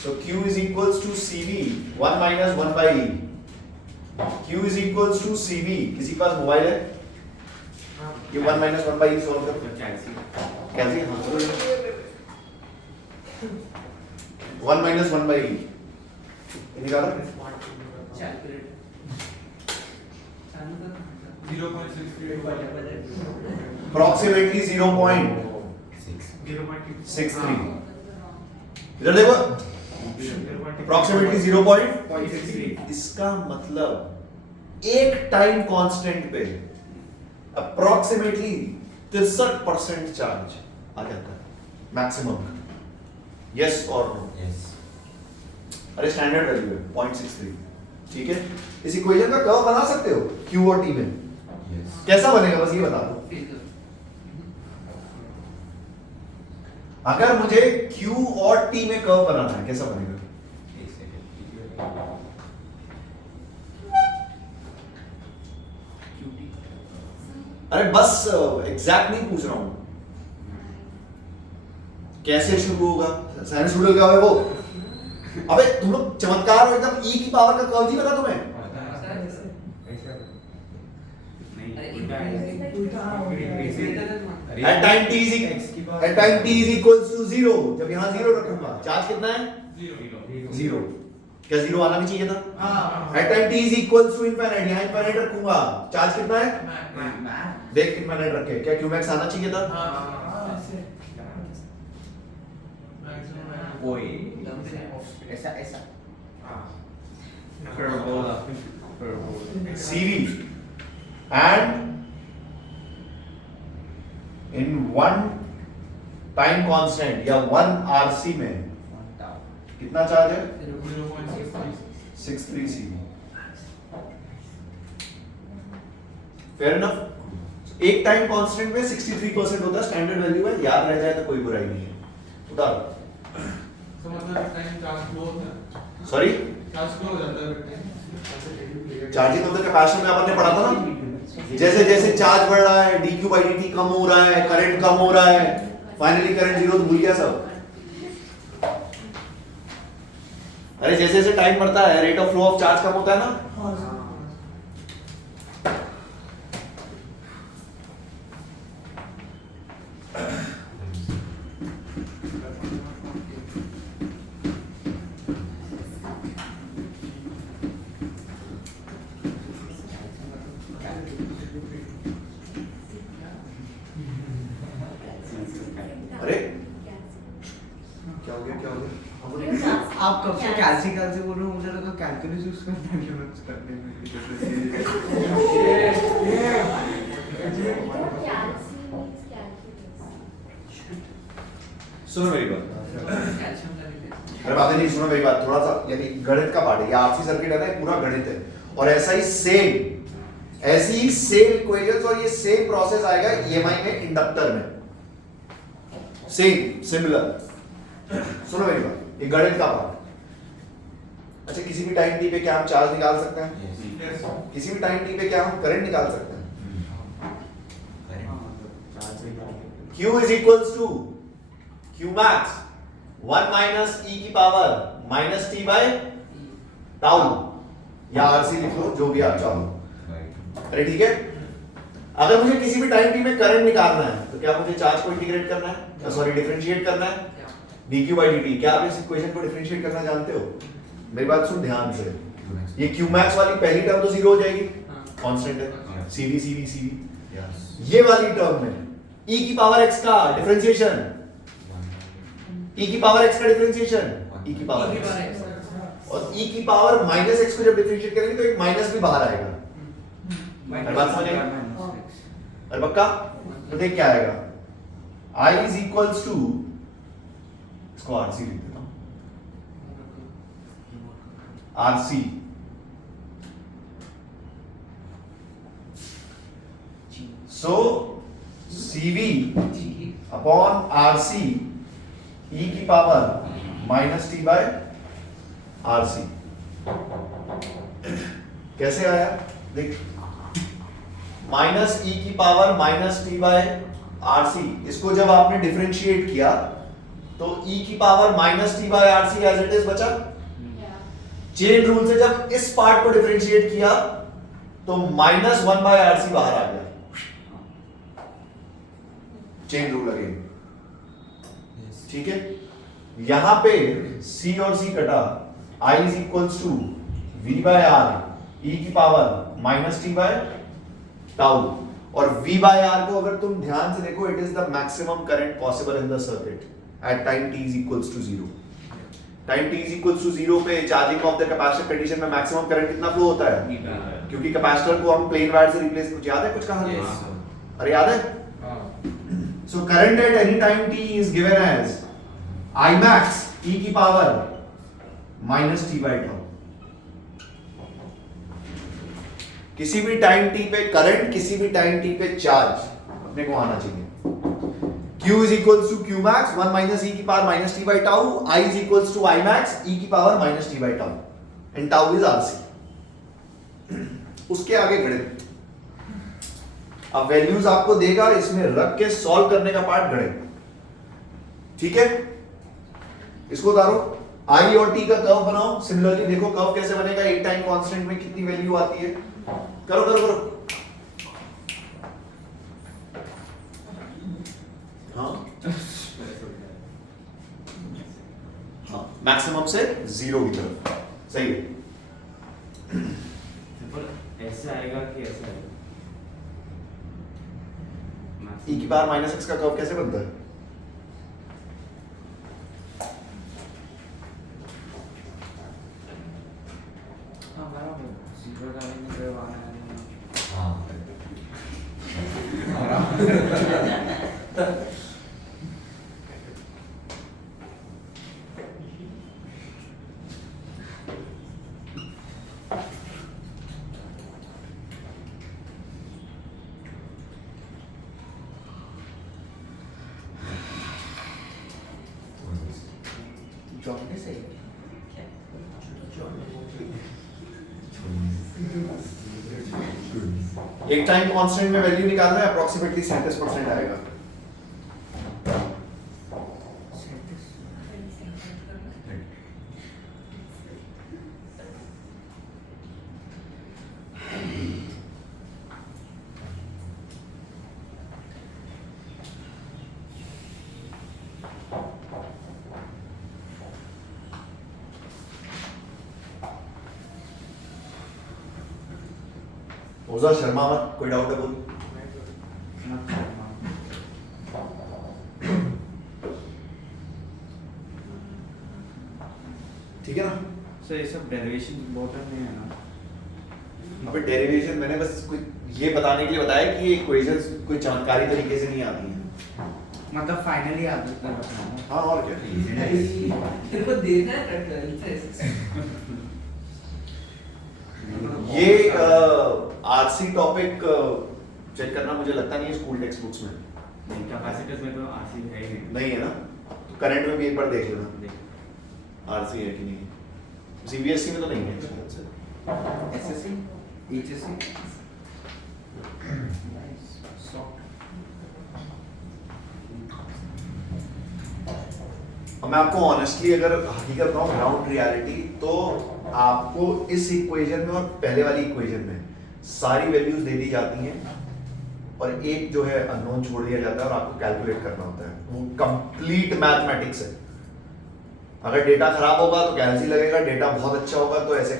So Q is equals to CV 1 minus 1 by E. Q is equals to CV. किसी के पास मोबाइल है? ये 1 minus 1 by E सॉल्व करो। कैसे? हाँ चलो। 1 minus 1 by E ये निकालो। 0.63 Approximately 0.63. इधर देखो, approximately 0.63. इसका मतलब एक टाइम कांस्टेंट पे approximately 63% चार्ज आ जाता है मैक्सिमम। यस और नो? Yes. अरे स्टैंडर्ड वैल्यू है 0.63, ठीक है। इस इक्वेशन का कर्व बना सकते हो Q और T में? Yes. कैसा बनेगा बस ये बता दो। अगर मुझे Q और T में कर्व बनाना है कैसा बनेगा? एक second. अरे बस एग्जैक्ट नहीं पूछ रहा हूं, कैसे शुरू होगा? साइनसॉइडल क्या है वो? अबे तुम लोग चमत्कार हो एकदम। E की पावर का कर्व नहीं पता तुम्हें? At time t is equals to 0, जब यहाँ 0 रखूंगा चार्ज कितना है? 0। क्या 0 आना भी चाहिए था? At time t is equals to infinite, यहाँ infinite रखूंगा चार्ज कितना है? देख infinite रखे, क्या Qmax आना चाहिए था? ओए ऐसा ऐसा parabola CV and in one time constant या 1 RC में कितना चार्ज है? 63 CV। Fair enough. एक टाइम कांस्टेंट में 63% होता है, स्टैंडर्ड वैल्यू है, याद रह जाए तो कोई बुराई नहीं है। उतारो। तो मतलब टाइम चार्ज फ्लो होता है, सॉरी, चार्ज फ्लो हो जाता है with time. Charging of the capacitor में अपन ने पढ़ा था ना, जैसे जैसे चार्ज बढ़ रहा है dq by dt कम हो रहा है, करंट कम हो रहा है, फाइनली करंट जीरो, तो भूल गया सब। अरे जैसे जैसे टाइम बढ़ता है rate of flow of charge कम होता है ना। अरे क्या हो गया, क्या हो गया? आप कब से कैलसी बोल रहे हो, मुझे लगा कैलकुलस यूज करने में। सुनो मेरी बात, कैल्शियम का रिलेशन। अरे बात नहीं, सुनो मेरी बात, थोड़ा सा यानी गणित का पार्ट है, ये आरसी सर्किट है ना, ये पूरा गणित है। और ऐसा ही सेम, ऐसी ही सेम इक्वेशंस और ये सेम प्रोसेस आएगा ईएमआई में, इंडक्टर में, सेम सिमिलर। सुनो मेरी बात, ये गणित का पार्ट। अच्छा, किसी भी टाइम टी पे क्या हम चार्ज निकाल सकते हैं? Yes. किसी भी टाइम टी पे क्या हम करंट निकाल सकते हैं? Q is equals to Q max 1 minus e की power minus t by tau, या RC लिख लो, जो भी आप चाहो। Right. अरे ठीक है, अगर मुझे किसी भी टाइम टी में करंट निकालना है तो क्या मुझे चार्ज को इंटीग्रेट करना है, सॉरी डिफरेंशिएट करना है, dq by dt। क्या आप इस इक्वेशन को डिफरेंशिएट करना जानते हो? मेरी बात सुन ध्यान से, ये q max वाली पहली टर्म तो जीरो हो जाएगी, कांस्टेंट है, cv cv cv। Yes. ये वाली टर्म में e की पावर x का डिफरेंशिएशन, e की पावर x का डिफरेंशिएशन, e की पावर x, और e की पावर माइनस x को जब डिफरेंशिएट करेंगे तो एक माइनस भी बाहर आएगा। अरे बात समझ आई? अरे पक्का? तो देख क्या आएगा, I is equals to, इसको RC लिख देता हूं, RC so CV upon RC e की power minus t by RC। कैसे आया देख, माइनस e की power minus t by RC, इसको जब आपने डिफरेंशिएट किया तो e की power minus t by RC as it is बचा। चेन रूल से जब इस पार्ट को डिफरेंशिएट किया तो माइनस 1 बाय RC बाहर आ गया, चेन रूल अगेन। ठीक है, यहां पे C और C कटा, I is equals to V by R e की power minus t by tau, और V बाय R को अगर तुम ध्यान से देखो, it is the maximum current possible in the circuit at time t is equals to 0। Time t is equals to 0 पे charging of the capacitor condition में maximum current कितना फ्लो होता है? क्योंकि कैपेसिटर को हम प्लेन वायर से replace, कुछ याद है कुछ कहानी? अरे याद है? So current at any time t is given as I max e की power minus t by tau। किसी भी टाइम t पे करंट, किसी भी टाइम t पे चार्ज अपने को आना चाहिए। Q is equals to Q max 1 minus e की power minus t by tau, I is equals to I max e की power minus t by tau, and tau is RC। उसके आगे गणित, अब वैल्यूज आपको देगा, इसमें रख के सॉल्व करने का पार्ट गणित। ठीक है, इसको उतारो, आई और टी का कर्व बनाओ। सिमिलरली देखो कर्व कैसे बनेगा, एक टाइम कांस्टेंट में कितनी वैल्यू आती है, करो करो करो। हाँ हाँ, मैक्सिमम से जीरो की तरफ, सही है। ऐसे आएगा कि ऐसे आएगा? e की पावर माइनस एक्स का कर्व कैसे बनता है? हाँ बराबर, जीरो डालेंगे तो वहाँ आएगा। हाँ। जॉन एक टाइम कांस्टेंट में वैल्यू निकालना है, अप्रोक्सीमेटली 37% आएगा। ओजा शर्मा मत, कोई डाउट है बोल। ठीक है ना? सर ये सब डेरिवेशन इम्पोर्टेंट नहीं है ना? अबे डेरिवेशन मैंने बस कोई ये बताने के लिए बताया कि इक्वेशंस कोई चमत्कारी तरीके से नहीं आती हैं। मतलब फाइनली आदत कर रखना। हाँ और क्या। तेरे को देना है ट्वेल्थ ये आरसी टॉपिक चेक करना मुझे लगता नहीं है स्कूल टेक्स्ट बुक्स में। नहीं, कैपेसिटर्स में तो आरसी है ही नहीं। नहीं है ना? तो करंट में भी एक बार देख लेना देख। आरसी है कि नहीं है। सीबीएसई में तो नहीं है शायद से। एसएससी, एचएससी, और मैं आपको ऑनेस्टली अगर हकीकत बताऊं ग्राउंड रियलिटी, तो आपको इस इक्वेशन में और पहले वाली इक्वेशन में सारी वैल्यूज दे दी जाती हैं और एक जो है अननोन छोड़ दिया जाता है और आपको कैलकुलेट करना होता है। वो कंप्लीट मैथमेटिक्स है। अगर डेटा खराब होगा तो कैलसी लगेगा, डेटा बहुत अच्छा होगा तो ऐसे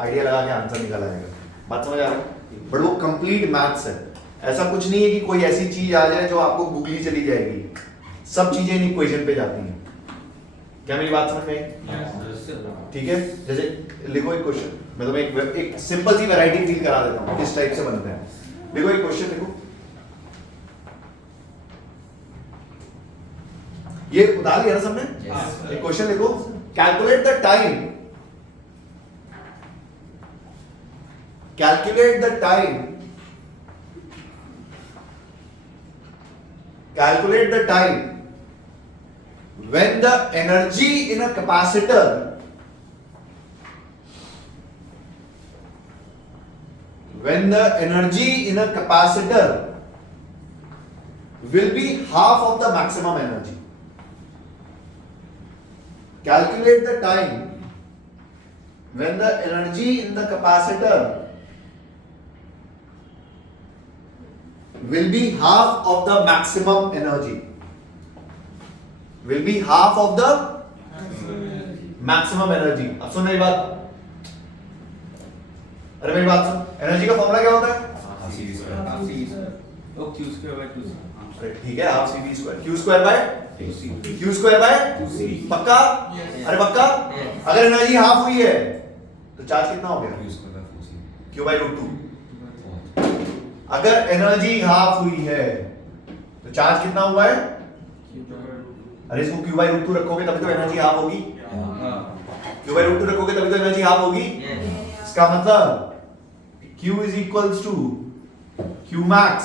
आइडिया लगा के आंसर निकल आएगा। बात समझ आ रहा है? बट वो कंप्लीट मैथ्स है। ऐसा कुछ नहीं है कि कोई ऐसी चीज आ जाए जो आपको गूगली चली जाएगी। सब चीजें इन इक्वेशन पे जाती हैं। क्या मेरी बात समझ में आई? ठीक है, जैसे लिखो एक क्वेश्चन, मैं तुम्हें एक सिंपल सी वैरायटी फील करा देता हूँ किस टाइप से बनते हैं। लिखो एक क्वेश्चन, लिखो ये उतार लिया ना सबने? एक क्वेश्चन लिखो, calculate the time, calculate the time, calculate the time when the energy in a capacitor will be half of the maximum energy. Calculate the time when the energy in the capacitor will be half of the maximum energy. Will be half of the maximum energy. अब सुन मेरी बात, अरे मेरी बात सुन, energy का formula क्या होता है? अरे ठीक है, half c v square, q square by पक्का? अरे पक्का? अगर एनर्जी हाफ हुई है तो चार्ज कितना हो गया? Q by root 2। अगर एनर्जी हाफ हुई है तो चार्ज कितना हुआ है? अरे इसको क्यू बाई रूट 2 रखोगे तभी तो एनर्जी हाफ होगी। क्यू बाई रूट 2 रखोगे तभी तो एनर्जी हाफ होगी। इसका मतलब Q is equals to Q max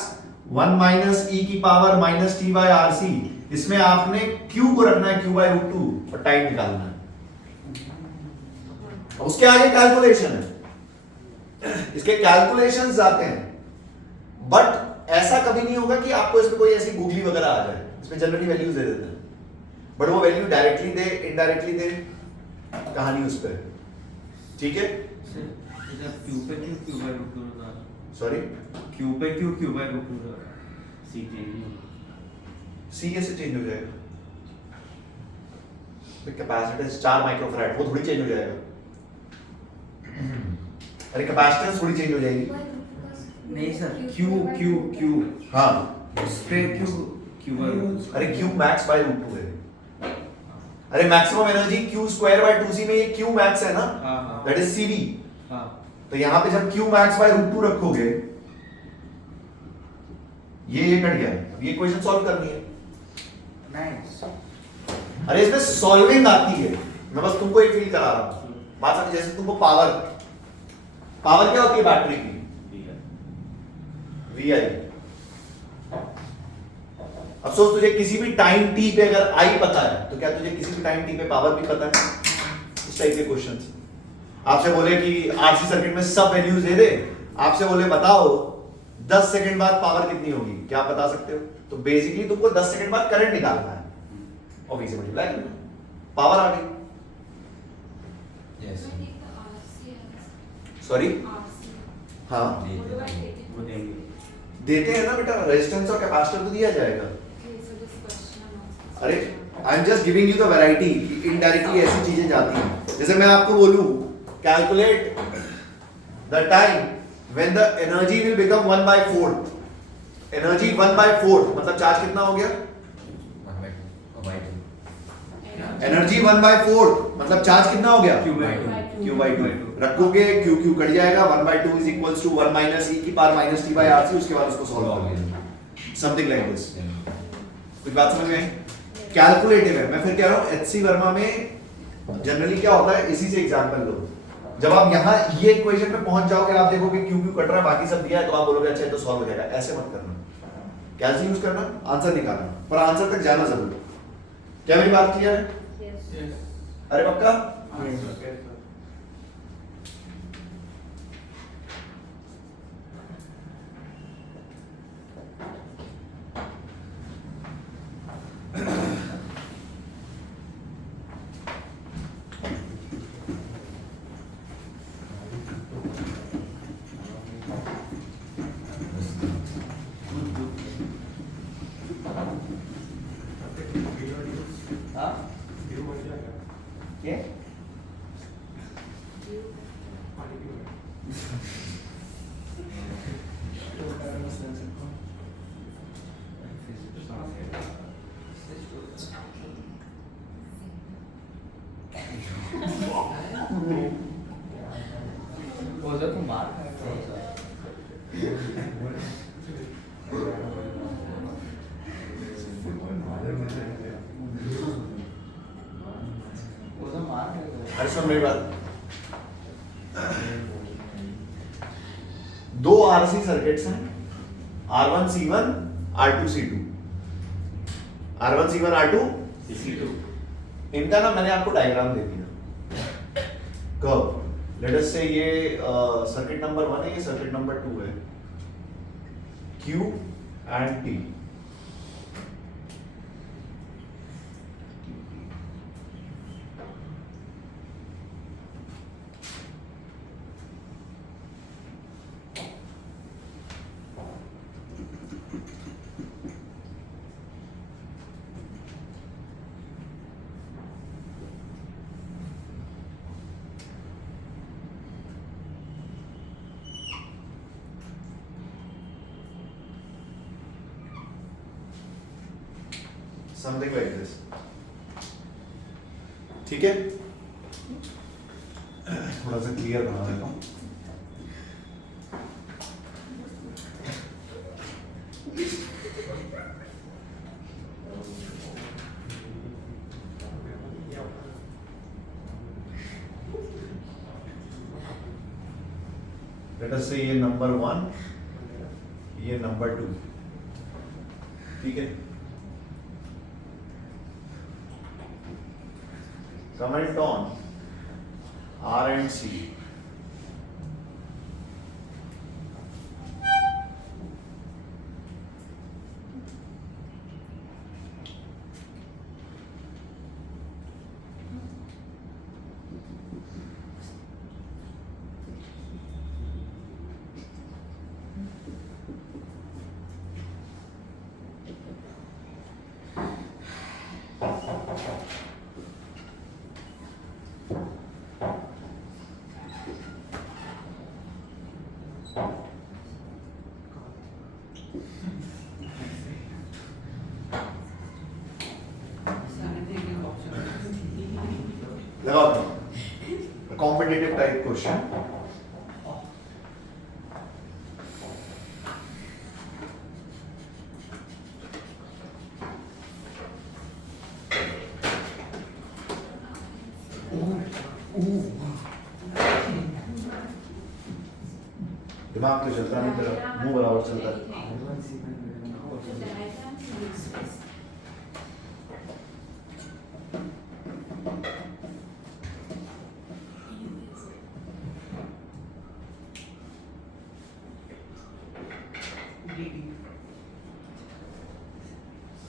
1 minus e की power minus t by RC। इसमें आपने Q को रखना है Q बाई रूट 2 और टाइम निकालना है। उसके आगे कैलकुलेशन है, इसके कैलकुलेशंस आते हैं। बट ऐसा कभी नहीं होगा कि आपको इसमें कोई ऐसी गूगली वगैरह आ जाए। इसमें जनरली वैल्यूज दे देते हैं, बट वो value directly they indirectly they, कहानी उस पर। ठीक है, क्यू पे क्यू बाय रूट 2 होगा। सॉरी, क्यू पे क्यू बाय रूट 2 होगा। सी चेंज नहीं होगा। सी कैसे चेंज हो जाएगा? कैपेसिटेंस 4 माइक्रोफैराड, वो थोड़ी चेंज हो जाएगा। अरे कैपेसिटेंस थोड़ी चेंज हो जाएगी। नहीं सर, क्यू हाँ, स्ट्रेट क्यू बाय रूट। अरे क्यू मैक्स बाय रूट 2 है। अरे maximum energy Q square bye 2c में ये क्यू मैक्स है ना, हाँ। That is CV. हाँ, तो यहां पे जब क्यू मैक्स बाय रूट 2 रखोगे, ये कट गया। अब ये इक्वेशन सॉल्व करनी है। नाइस। अरे इसमें सॉल्विंग आती है, मैं बस तुमको एक फील करा रहा हूं। बात समझ, जैसे तुमको पावर क्या होती है बैटरी की? वी आई। अब सोच, तुझे किसी भी टाइम टी पे अगर आई पता है तो क्या तुझे किसी भी टाइम टी पे पावर भी पता है? इस टाइप के क्वेश्चंस आपसे बोले कि आरसी सर्किट में सब वैल्यूज दे दे, आपसे बोले बताओ 10 सेकंड बाद पावर कितनी होगी, क्या आप बता सकते हो? तो बेसिकली तुमको 10 सेकंड बाद करंट निकालना है और v से मल्टीप्लाई करना, पावर आ गई। Yes. Sorry, RC. हाँ What do I take it? वो देंगे। देते हैं ना बेटा, रेजिस्टेंस और कैपेसिटर तो दिया जाएगा। Okay, so this question I'm asking. अरे I am just giving you the variety, indirectly ऐसी चीजें जाती हैं। जैसे मैं आपको बोलूं calculate the time when the energy will become 1/4, energy 1/4 मतलब चार्ज कितना हो गया? 1/2. एनर्जी 1/4 मतलब चार्ज कितना हो गया? Q/2. Q/2 रखोगे, Q Q कट जाएगा, 1/2 is equals to 1 minus e की power minus t by RC, उसके बाद उसको सॉल्व कर लेंगे, समथिंग लाइक दिस। कुछ बात समझ में आई? कैलकुलेटिव है। मैं फिर कह रहा हूँ HC वर्मा में जनरली क्या होता है, इसी से एग्जांपल लो। जब आप यहाँ ये इक्वेशन पे पहुंच जाओगे, आप देखोगे Q Q कट रहा है, बाकी सब दिया है, तो आप बोलोगे अच्छा ये तो सॉल्व हो जाएगा। ऐसे मत करना, कैलसी यूज करना, आंसर निकालना, पर आंसर तक जाना जरूर। क्या मेरी बात क्लियर है? Yes. अरे पक्का? हाँ? क्या? वो जो तुम मार वो जो मार अरे सुन मेरी बात, दो RC सर्किट्स हैं, R1C1 R2C2, R1C1 R2C2, इनका ना मैंने आपको डायग्राम दे दिया। कब लेट अस से ये सर्किट नंबर 1 है, ये सर्किट नंबर 2 है, Q and T। Something like this, ठीक है? थोड़ा सा क्लियर बना देता हूँ। लेट अस से ये नंबर 1, ये नंबर 2, ठीक है? Comment on R and C. लगाओ कॉम्पिटिटिव टाइप क्वेश्चन। दिमाग तो चलता नहीं, तेरा मुंह बराबर चलता है। The diagram is useless. DD.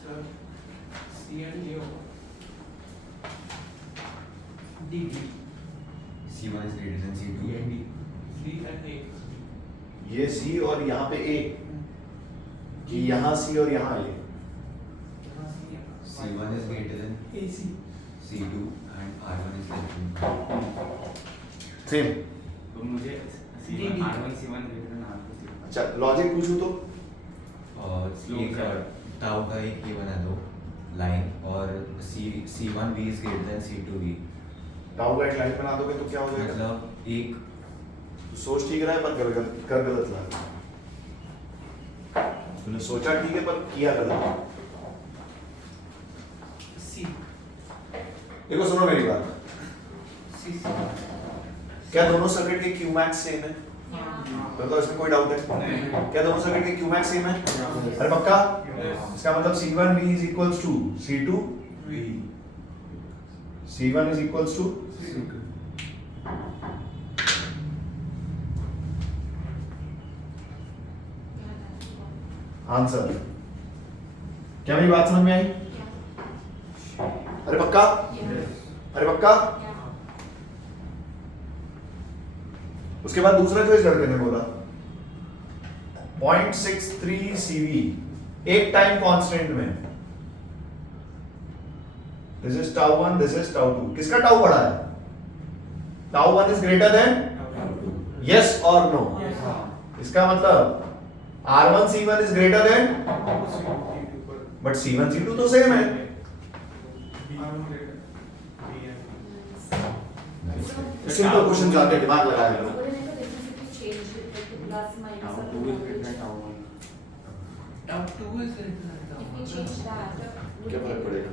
Sir, C and A over. DD. C1 is greater than C2. D and D. C and A. ये C और यहाँ पे A, कि यहाँ C और यहाँ A. C1 is greater than AC. C2 and R1 is less than same. तो मुझे DD. C1 R1 C1 greater than R2 C1. अच्छा लॉजिक पूछूं तो और Slope एक chart. टाउ का एक ये बना दो लाइन और C1V is greater than C2V. Tau का एक लाइन बना दोगे तो क्या हो जाएगा? मतलब एक सोच ठीक रहा है पर कर गलत रहा है. तूने सोचा ठीक है पर किया गलत. C. देखो सुनो मेरी बात. C. क्या दोनों सर्किट के Q max सेम है? Yeah. तो इसमें कोई डाउट है? नहीं. क्या दोनों सर्किट के Q max सेम है? अरे पक्का? इसका मतलब C1V is equals to C2. V. C1 is equals to C2. Answer. क्या मेरी बात समझ में आई? अरे पक्का? अरे पक्का? उसके बाद दूसरा चॉइस लड़के ने बोला 0.63 CV एक टाइम कांस्टेंट में. This is tau 1, this is tau 2. किसका टाउ बड़ा है? Tau 1 is greater than yes और नो. इसका मतलब R1 C1 is greater than but C1 C2 तो सेम है. सिंपल क्वेश्चन जाते दिमाग लगाया करो. Tau 2 is greater than Tau 1. Tau 2 is greater than Tau 1. क्या फर्क पड़ेगा?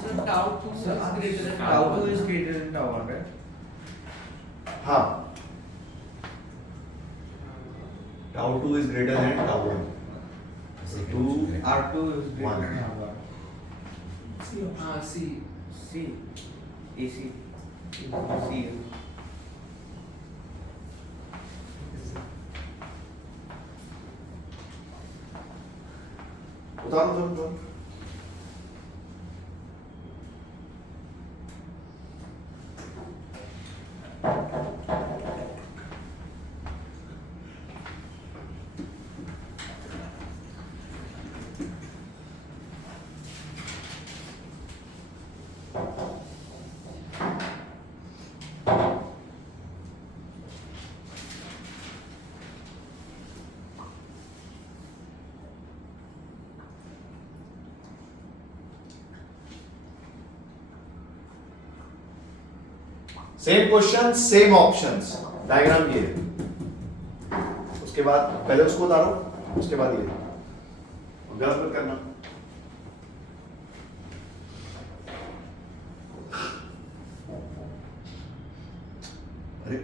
So Tau 2 is greater than Tau 2 is greater than Tau 1, right? हाँ. Tau 2 is greater than Tau 1. So 2 R2 is greater One. than Tau 1. C. C. AC. C. उतारो. Same question same options. Diagram ये. उसके बाद पहले उसको उतारो, उसके बाद ये. गलत मत करना. अरे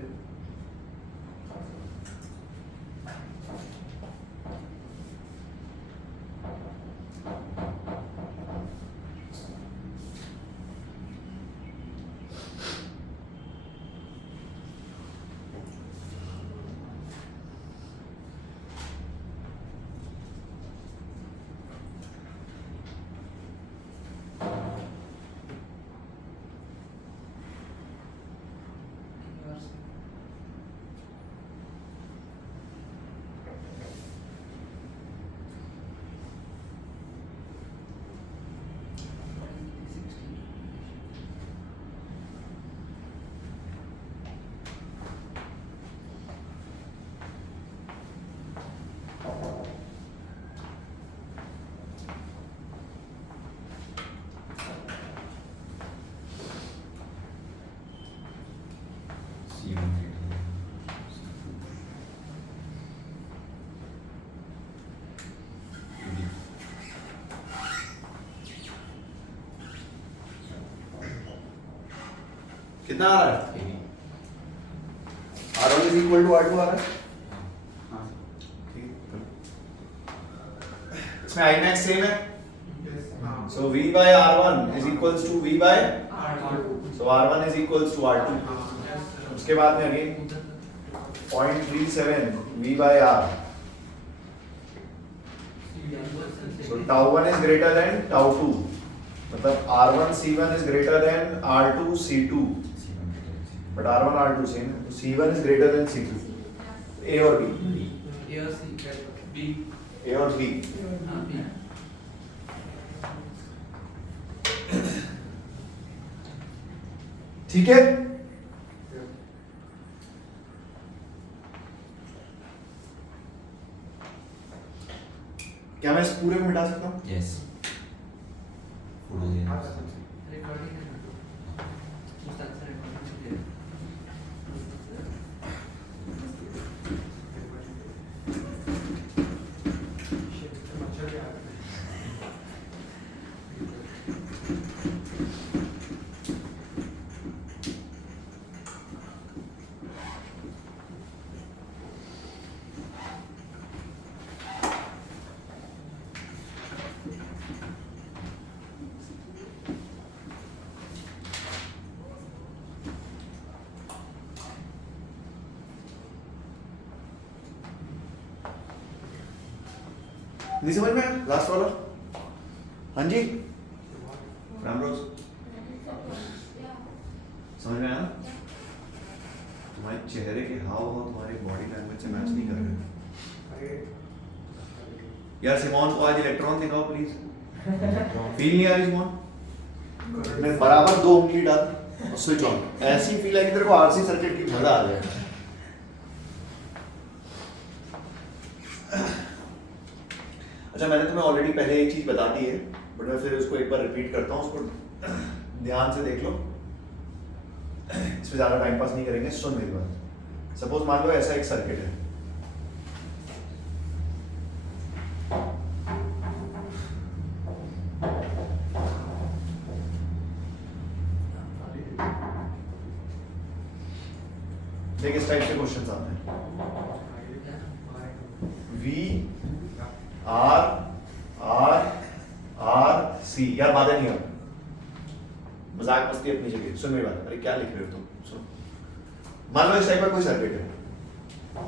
C1 greater than C2V. कितना आ रहा है? AB. R1 is equal to R2 आ रहा है. हाँ. इसमें I max सेम है. So V by R1 is equals to V by R2. so R1 is equals to R2. उसके बाद में again 0.37 V by R. So tau 1 is greater than tau 2. मतलब R1 C1 is greater than R2 C2. But R1 R2 same है. तो C1 is greater than C2. A और B. A और C B. A और B. हाँ B. ठीक है. क्या मैं इस पूरे को मिटा सकता हूँ? यस फोटो लेना रिकॉर्डिंग है ना मुस्ताक से रिकॉर्डिंग है नहीं समझ में आया? लास्ट वाला. हाँ जी. राम रोज. समझ में आया? तुम्हारे चेहरे के हाव भाव तुम्हारे बॉडी लैंग्वेज से मैच नहीं कर रहे. यार सिमोन को आज इलेक्ट्रॉन दिखाओ प्लीज. फील नहीं आ रही सिमोन? मैं बराबर 2 उंगली डाल स्विच ऑन. ऐसी फील है कि तेरे को आरसी सर्किट की मजा आ जाए. अच्छा मैंने तुम्हें ऑलरेडी पहले एक चीज बता दी है बट मैं फिर उसको एक बार रिपीट करता हूँ. उसको ध्यान से देख लो. इसमें ज्यादा टाइम पास नहीं करेंगे. सुन मेरी बात. सपोज मान लो ऐसा एक सर्किट है. देख इस टाइप के क्वेश्चंस आते हैं. V R R R C. यार बातें नहीं होती. मजाक मस्ती अपनी जगह. सुन मेरी बात. अरे क्या लिख रहे हो तुम? सुनो. मान लो इस टाइप का कोई सर्किट है.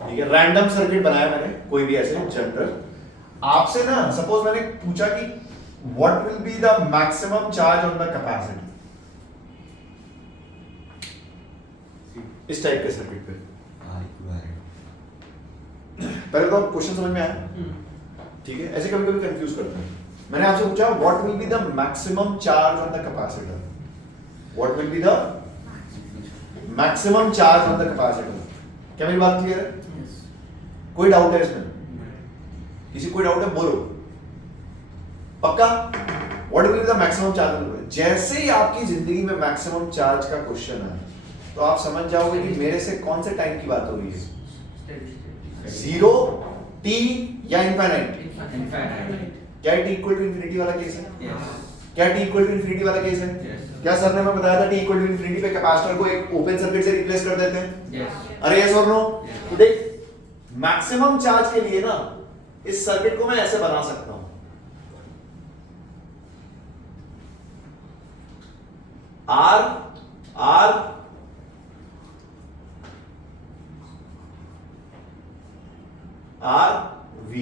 ठीक है. रैंडम सर्किट बनाया मैंने कोई भी ऐसे जनरल. आपसे ना सपोज मैंने पूछा कि what will be the maximum charge on the capacity. इस टाइप के सर्किट पे पहले तो क्वेश्चन समझ में आया. ठीक है. ऐसे कभी कभी कंफ्यूज करते हैं. मैंने आपसे पूछा what will be the maximum charge on the capacitor. What will be the maximum charge on the capacitor. क्या मेरी बात क्लियर है? कोई डाउट है इसमें? किसी कोई डाउट है? बोलो. पक्का? What will be the maximum charge. जैसे ही आपकी जिंदगी में मैक्सिमम चार्ज का क्वेश्चन आए तो आप समझ जाओगे कि मेरे से कौन से टाइम की बात हो रही है. 0 t या इनफाइनाइट. क्या t इक्वल टू इंफिनिटी वाला केस है? क्या t इक्वल टू इंफिनिटी वाला केस है? क्या सर ने मैं बताया था t इक्वल टू इंफिनिटी पे कैपेसिटर को एक ओपन सर्किट से रिप्लेस कर देते हैं. अरे यस और नो. तो देख मैक्सिमम चार्ज के लिए ना इस सर्किट को मैं ऐसे बना सकता हूं. R V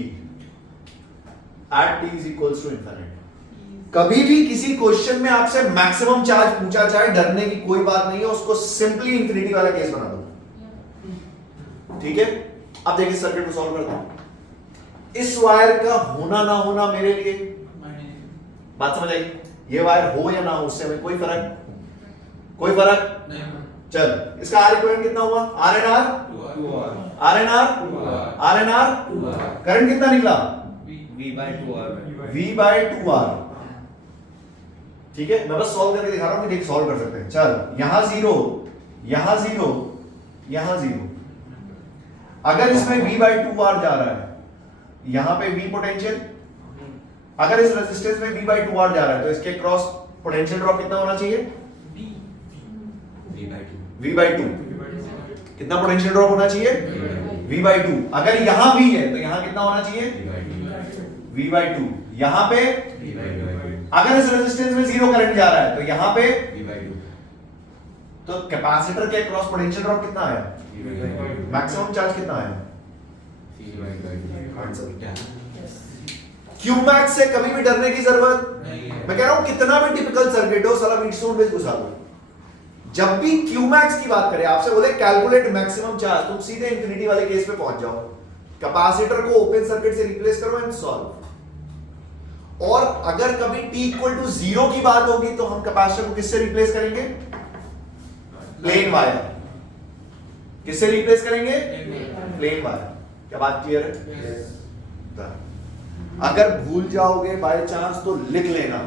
at t is equals to infinite. कभी भी किसी क्वेश्चन में आपसे मैक्सिमम चार्ज पूछा जाए डरने की कोई बात नहीं है. उसको सिंपली इंफिनिटी वाला केस बना दो. ठीक है. अब देखिए सर्किट को सॉल्व करता हूं. इस वायर का होना ना होना मेरे लिए बात समझ आई. ये वायर हो या ना हो उससे कोई फर्क नहीं. चल इसका आर इक्विवेलेंट कितना हुआ? आर एन आर करंट कितना निकला? V by 2R. ठीक है. मैं बस सॉल्व करके दिखा रहा हूं कि देख सॉल्व कर सकते हैं. चल यहां 0 यहां 0 यहां 0. अगर इसमें V by 2R जा रहा है यहां पे V पोटेंशियल. अगर इस रेजिस्टेंस में V by 2R जा रहा है तो इसके क्रॉस पोटेंशियल ड्रॉप कितना होना चाहिए? V by 2. कितना पोटेंशियल ड्रॉप होना चाहिए? V by 2. अगर यहां V है तो यहां कितना होना चाहिए? V by 2. यहां पे अगर इस रेजिस्टेंस में 0 करंट जा रहा है तो यहां पे तो कैपेसिटर के क्रॉस पोटेंशियल ड्रॉप कितना आया? मैक्सिमम चार्ज कितना आया? क्यू मैक्स से कभी भी डरने की जरूरत मैं कह रहा हूं कितना भी टिपिकल सर्किट हो साला व्हीटस्टोन बेस घुसा दो। जब भी क्यू मैक्स की बात करें आपसे बोले कैलकुलेट मैक्सिमम चार्ज, तुम सीधे इंफिनिटी वाले केस पे पहुंच जाओ। कैपेसिटर को ओपन सर्किट से रिप्लेस करो एंड सॉल्व। और अगर कभी t इक्वल टू 0 की बात होगी तो हम कैपेसिटर को किससे रिप्लेस करेंगे? Plain wire. किससे रिप्लेस करेंगे? Plain wire. क्या बात क्लियर है? अगर भूल जाओगे बाय चांस तो लिख लेना,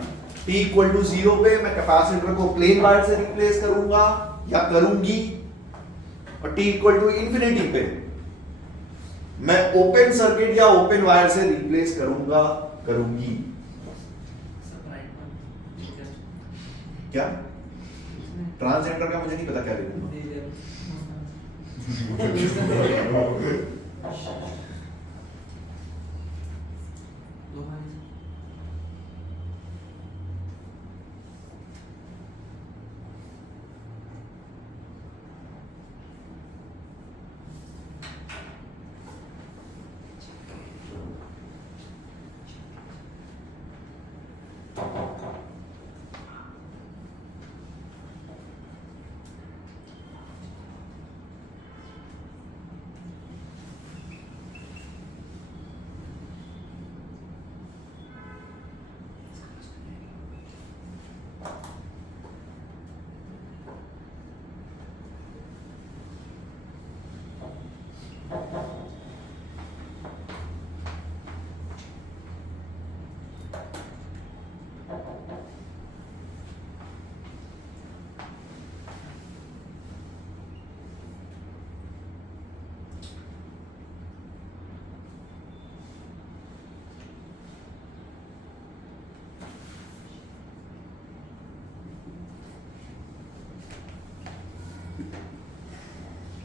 t इक्वल टू 0 पे मैं कैपेसिटर को प्लेन वायर से रिप्लेस करूंगा या करूंगी, और t इक्वल टू इंफिनिटी पे मैं ओपन सर्किट या ओपन वायर से रिप्लेस करूंगी। क्या ट्रांसजेंडर का मुझे नहीं पता क्या लिखूंगा।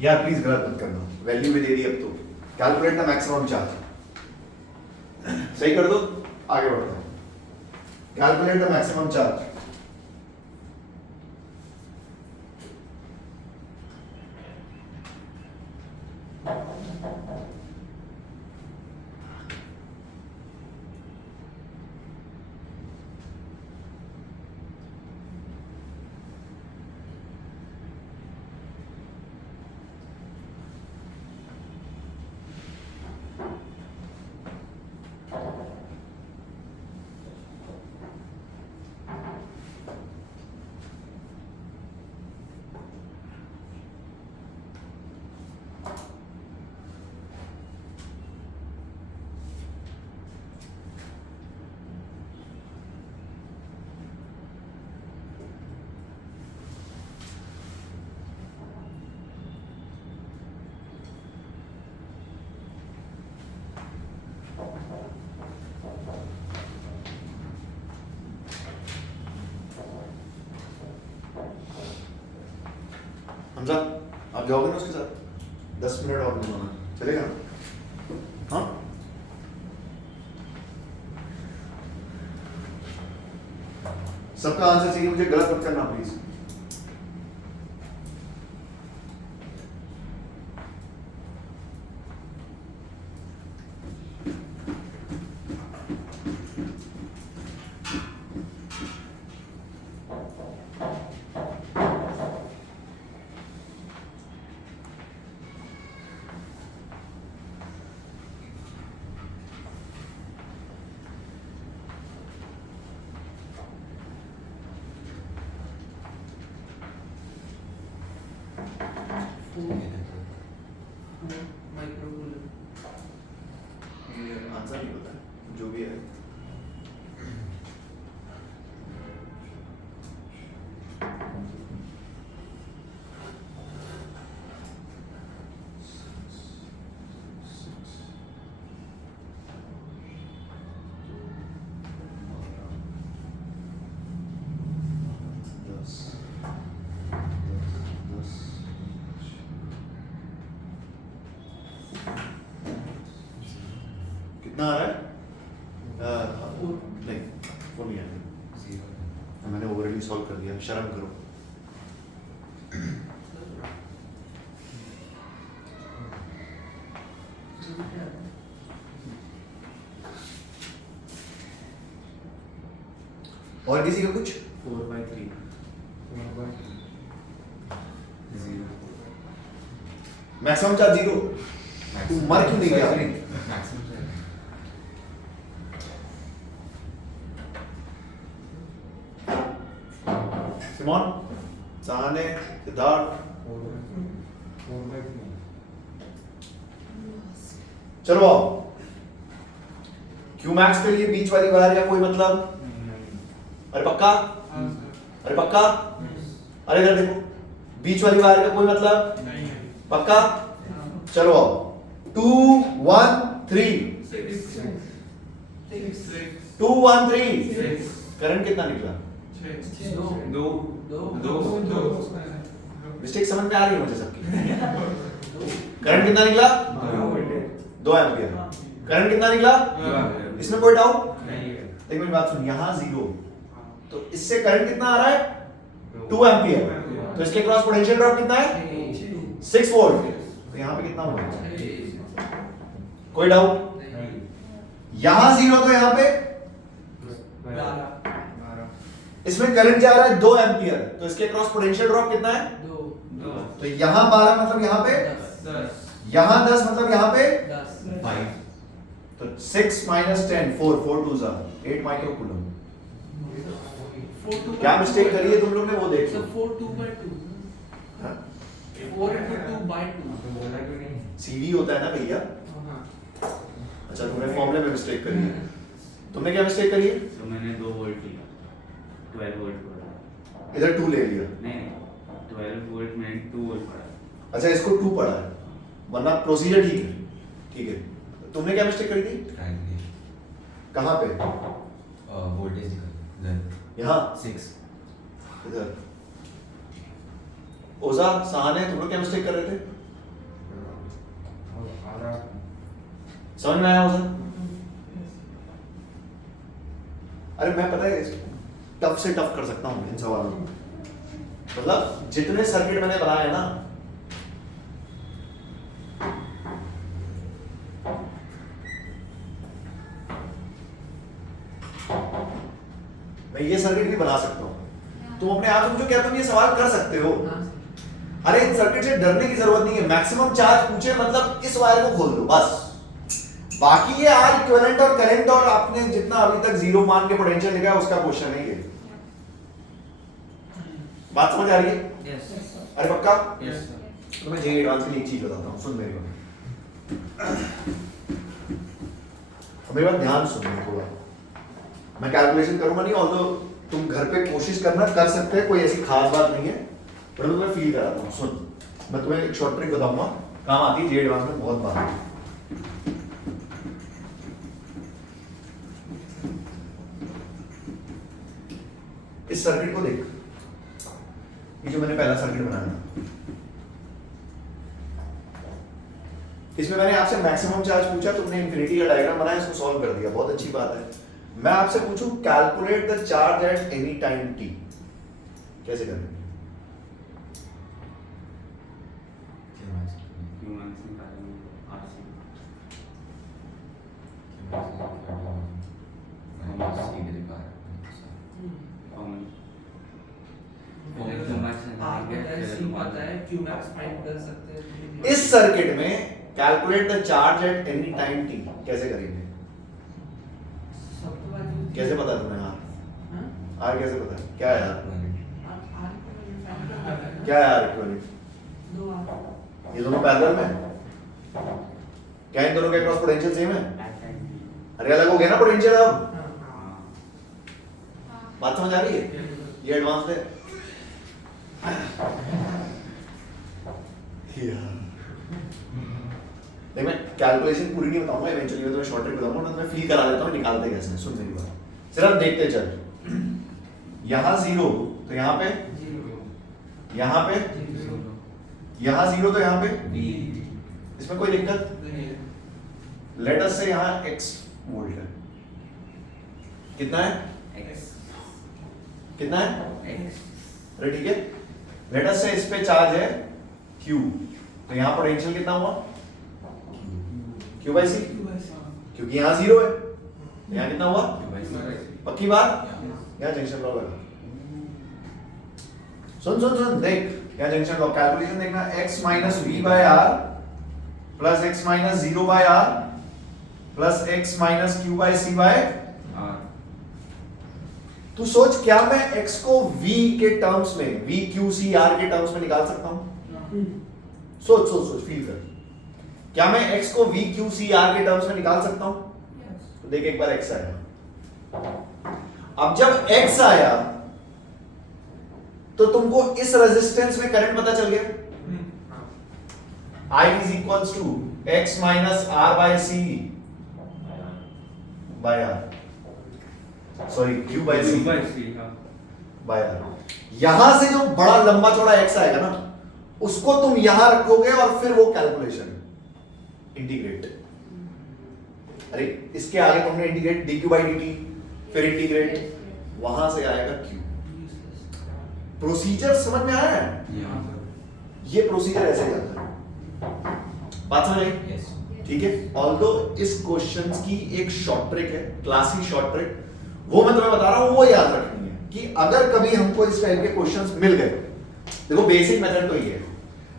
यार प्लीज गलत मत करना, वैल्यू भी दे दी अब तो। कैलकुलेट द मैक्सिमम चार्ज, सही कर दो, आगे बढ़ते हैं। Calculate the maximum charge. Hamza आप जाओगे ना उसके साथ? 10 मिनट और दूंगा मैं, चलेगा ना? हाँ सबका आंसर चाहिए मुझे, गलत मत करना प्लीज। आंसर नहीं पता जो भी है। कितना आ रहा है? नहीं वो नहीं आया, मैंने ऑलरेडी सॉल्व कर दिया, शर्म करो। और किसी का कुछ? 4/3 मैक्सिमम चार्ज 0। तू मर क्यों नहीं गया? सिमोन, सहाने, सिद्धार्थ, चलो आओ। क्यू मैक्स के लिए बीच वाली वायर का कोई मतलब? अरे पक्का? अरे पक्का? अरे इधर देखो, बीच वाली वायर का कोई मतलब? पक्का? चलो आओ। 2 1 3 2 1 3 करंट कितना निकला? मिस्टेक समझ में आ रही है मुझे सबकी? करंट कितना निकला? 2 एम्पियर। करंट कितना निकला? इसमें कोई डाउट? लेकिन मेरी बात सुन, यहाँ 0, तो इससे करंट कितना आ रहा है? 2 एम्पियर। तो इसके क्रॉस पोटेंशियल ड्रॉप कितना है? 6 वोल्ट। तो यहाँ पे कितना होगा? कोई डाउट? यहाँ 0 तो यहाँ पे इसमें करंट जा रहा है 2 एम्पियर, तो इसके क्रॉस पोटेंशियल ड्रॉप कितना है? 2 तो यहाँ 12 मतलब यहाँ पे 10 यहाँ 10 मतलब यहाँ पे 10 5 तो 6 minus 10 4 4 2 8 माइक्रो कूलम। क्या मिस्टेक करी है तुम लोग ने वो देख लो। 4 2/2 हाँ? 4 into 2/2 सीवी होता है ना भैया। अच्छा तुमने फॉर्मूले में मिस्टेक करी है। तुमने क्या मिस्टेक करी है? तो मैंने 2 वोल्ट लिया, 12 वोल्ट पड़ा। इधर 2 ले लिया। नहीं 12 वोल्ट में 2 वोल्ट पड़ा। अच्छा इसको 2 पड़ा है, वरना प्रोसीजर ठीक है। ठीक है, तुमने क्या मिस्टेक करी थी? कहाँ पे? वोल्टेज दिखा यहाँ 6 इधर। ओजा सहाने तुम लोग क्या मिस्टेक कर रहे थे? समझ में आया ओजा? अरे मैं पता है टफ से टफ कर सकता हूँ इन सवालों को। मतलब जितने सर्किट मैंने बनाए हैं ना, मैं ये सर्किट भी बना सकता हूँ। तुम अपने आप से पूछो क्या तुम ये सवाल कर सकते हो? अरे इन सर्किट से डरने की जरूरत नहीं है। मैक्सिमम चार्ज पूछे मतलब इस वायर को खोल दो बस। बाकी ये आर इक्विवेलेंट और करंट और आपने जितना अभी तक 0 मान के पोटेंशियल लिखा है उसका क्वेश्चन है ये। बात समझ आ रही है? यस अरे पक्का? Yes sir. तो मैं जे एडवांस की एक चीज बताता हूँ, सुन मेरी बात। मेरी बात ध्यान सुनना थोड़ा। मैं कैलकुलेशन करूंगा नहीं, ऑल्दो तुम घर पे कोशिश करना, कर सकते हैं, कोई ऐसी खास बात नहीं है, पर मैं तुम्हें फील कराता हूँ। सुन, मैं तुम्हें एक शॉर्ट ट्रिक बताऊंगा, काम आती है जे एडवांस में बहुत बार। इस सर्किट को देख, ये जो मैंने पहला सर्किट बनाया था, इसमें मैंने आपसे मैक्सिमम चार्ज पूछा, तुमने इंफिनिटी का डायग्राम बनाया, इसको सॉल्व कर दिया, बहुत अच्छी बात है। मैं आपसे पूछूं calculate the charge at any time t, कैसे करेंगे? क्यूमैक्स निकालेंगे आरसी। आपको ऐसे ही पता है क्यूमैक्स फाइंड कर सकते हैं। इस सर्किट में calculate the charge at any time t कैसे करेंगे? सबके बाद कैसे पता है तुम्हें? हाँ आर कैसे पता है? क्या है यार? आर को फाइंड करना है। क्या है आर इक्विवेलेंट? 2 आर ये दोनों पैरेलल में है? क्या इन दोनों के क्रॉस पोटेंशियल सेम है? अरे अलग हो गया ना पोटेंशियल अब। बात समझ आ रही है? ये एडवांस है। देख मैं कैलकुलेशन पूरी नहीं बताऊंगा, इवेंचुअली मैं तुम्हें शॉर्ट ट्रिक बताऊंगा ना, मैं फील करा देता हूँ निकालते कैसे। सुन मेरी बात, सिर्फ देखते चल। यहाँ 0 तो यहाँ पे, यहाँ पे, यहाँ 0 तो यहाँ पे, इसमें कोई दिक्कत? लेट अस से यहाँ x वोल्ट है, कितना है? कितना है? अरे ठीक है, लेट अस से इस पे चार्ज है q, तो यहाँ पोटेंशियल कितना हुआ? q Q by C, क्योंकि यहाँ 0 है, यहाँ कितना हुआ? पक्की बात? यहाँ जंक्शन लॉ लगा। सुन देख, यहाँ जंक्शन लॉ कैलकुलेशन देखना, x minus v by r plus x minus 0 by r plus x minus q by c by r। तू सोच, क्या मैं x को v के टर्म्स में, v q c r के टर्म्स में निकाल सकता हूं? सोच फील कर, क्या मैं x को v q c r के टर्म्स में निकाल सकता हूं? तो देख एक बार x आया, अब जब x आया तो तुमको इस रेजिस्टेंस में करंट पता चल गया, I is equals to x minus r by c by r, sorry q by c by r। यहां से जो बड़ा लंबा चौड़ा x आएगा ना, उसको तुम यहां रखोगे और फिर वो कैलकुलेशन इंटीग्रेट। अरे इसके आगे तुमने इंटीग्रेट dq by dt, फिर इंटीग्रेट, वहां से आएगा q। प्रोसीजर समझ में आया है? ये प्रोसीजर ऐसे जाता है, बात समझ आई? ठीक है। ऑल्दो इस क्वेश्चंस की एक शॉर्ट ट्रिक है, क्लासिक शॉर्ट ट्रिक, वो मैं तुम्हें बता रहा हूं, वो याद रखनी है कि अगर कभी हमको इस टाइप के क्वेश्चंस मिल गए, देखो बेसिक मेथड तो ये है,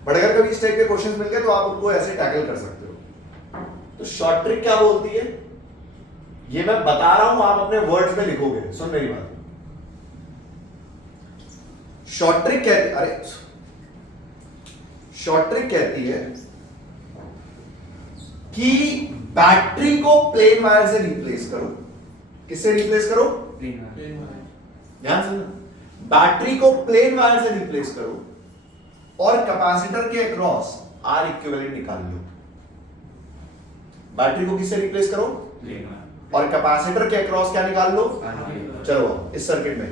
बट अगर कभी इस टाइप के क्वेश्चंस मिल गए तो आप उनको ऐसे टैकल कर सकते हो। तो शॉर्ट ट्रिक क्या बोलती है, ये मैं बता रहा हूं, आप अपने वर्ड्स में लिखोगे। सुन मेरी बात, शॉर्ट ट्रिक कहती, अरे शॉर्ट ट्रिक कहती है कि बैटरी को प्लेन वायर से रिप्लेस करो। किससे रिप्लेस करो? ध्यान से, बैटरी को प्लेन वायर से रिप्लेस करो और कैपेसिटर के अक्रॉस आर इक्विवेलेंट निकाल लो। बैटरी को किससे रिप्लेस करो? और कैपेसिटर के अक्रॉस क्या निकाल लो? चलो इस सर्किट में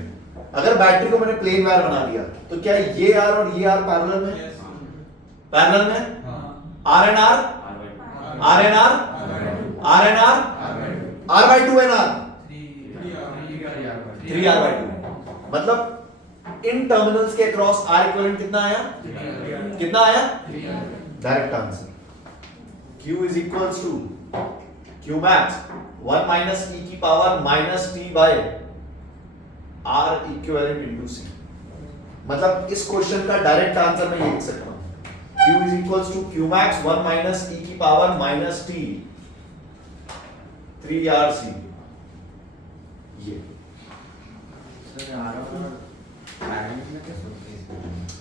अगर बैटरी को मैंने प्लेन वायर बना दिया तो क्या ये आर और ये आर पैरेलल में? पैरेलल में r and r, r and r, r and r, r by 2 and r, 3 r by 2। मतलब इन टर्मिनल्स के अक्रॉस आर इक्विवेलेंट कितना आया? कितना आया? Direct answer, Q is equals to Q max 1 minus e की power minus t by R equivalent into C। मतलब इस क्वेश्चन का डायरेक्ट आंसर मैं ये लिख सकता हूं, Q is equals to Q max 1 minus e की पावर माइनस t 3RC। ये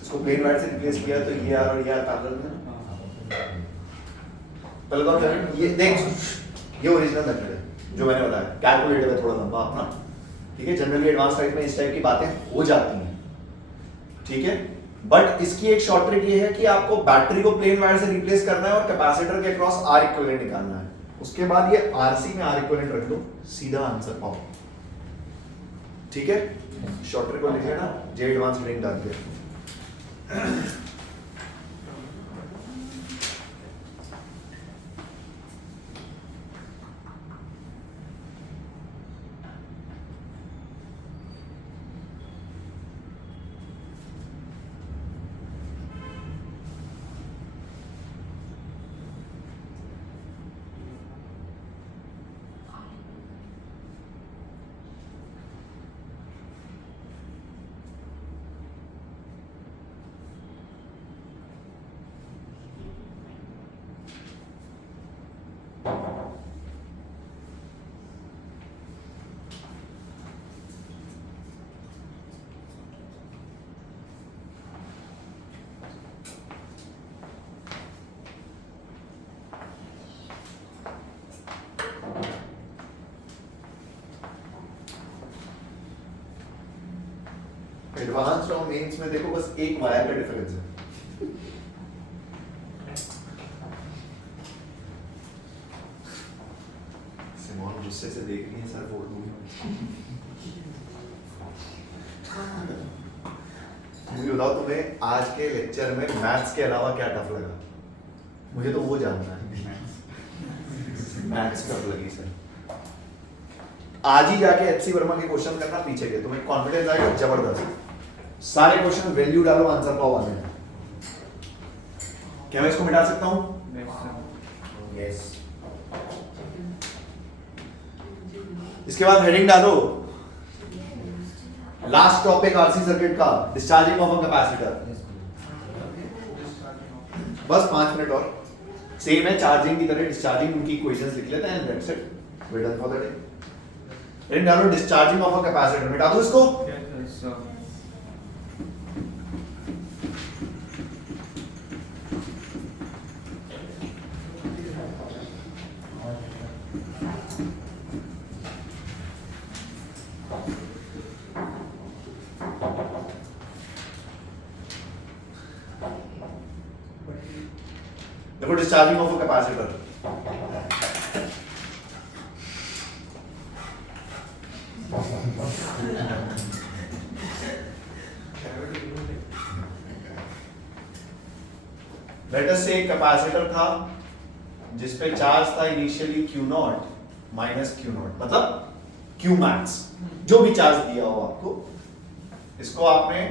इसको प्लेन वायर से रिप्लेस किया तो ये R और ये R पैरेलल में। पहले कौन करें? ये देख, ये ओरिजिनल मेथड है जो मैंने बताया, कैलकुलेटर है थोड़ा लंबा अपना, ठीक है। जनरली एडवांस टाइप में इस टाइप की बातें हो जाती हैं, ठीक है। बट इसकी एक शॉर्ट ट्रिक ये है कि आपको बैटरी को प्लेन वायर से रिप्लेस करना है और कैपेसिटर के अक्रॉस आर इक्विवेलेंट निकालना है। उसके बाद ये आरसी में आर इक्विवेलेंट रख दो, सीधा आंसर पाओ, ठीक है। शॉर्ट ट्रिक को लिख लेना, जे एडवांस ट्रेनिंग डाल के। एडवांस और मेंस में देखो बस एक वायर का डिफरेंस है। सिमोन गुस्से से देख रही है, सर फोड़ दूंगी। मुझे बताओ तुम्हें आज के लेक्चर में मैथ्स के अलावा क्या टफ लगा? मुझे तो वो जानना है, मैथ्स टफ लगी सर। आज ही जाके एचसी वर्मा के क्वेश्चन करना पीछे के, तुम्हें कॉन्फिडेंस आएगा जबरदस्त। सारे क्वेश्चन वैल्यू डालो, आंसर पाओ आने हैं। क्या मैं इसको मिटा सकता हूं? यस। इसके बाद हेडिंग डालो लास्ट टॉपिक आरसी सर्किट का, डिस्चार्जिंग ऑफ अ कैपेसिटर। बस 5 मिनट और, सेम है चार्जिंग की तरह, डिस्चार्जिंग उनकी इक्वेशंस लिख लेते हैं, that's it, we done for the day. Heading डालो डिस्चार्जिंग ऑफ अ कैपेसिटर, मिटा दो इसको। So, देखो discharging of a capacitor, let us say capacitor था जिसपे चार्ज था इनिशियली Q0 माइनस Q0, मतलब Q मैक्स, जो भी चार्ज दिया हो आपको, इसको आपने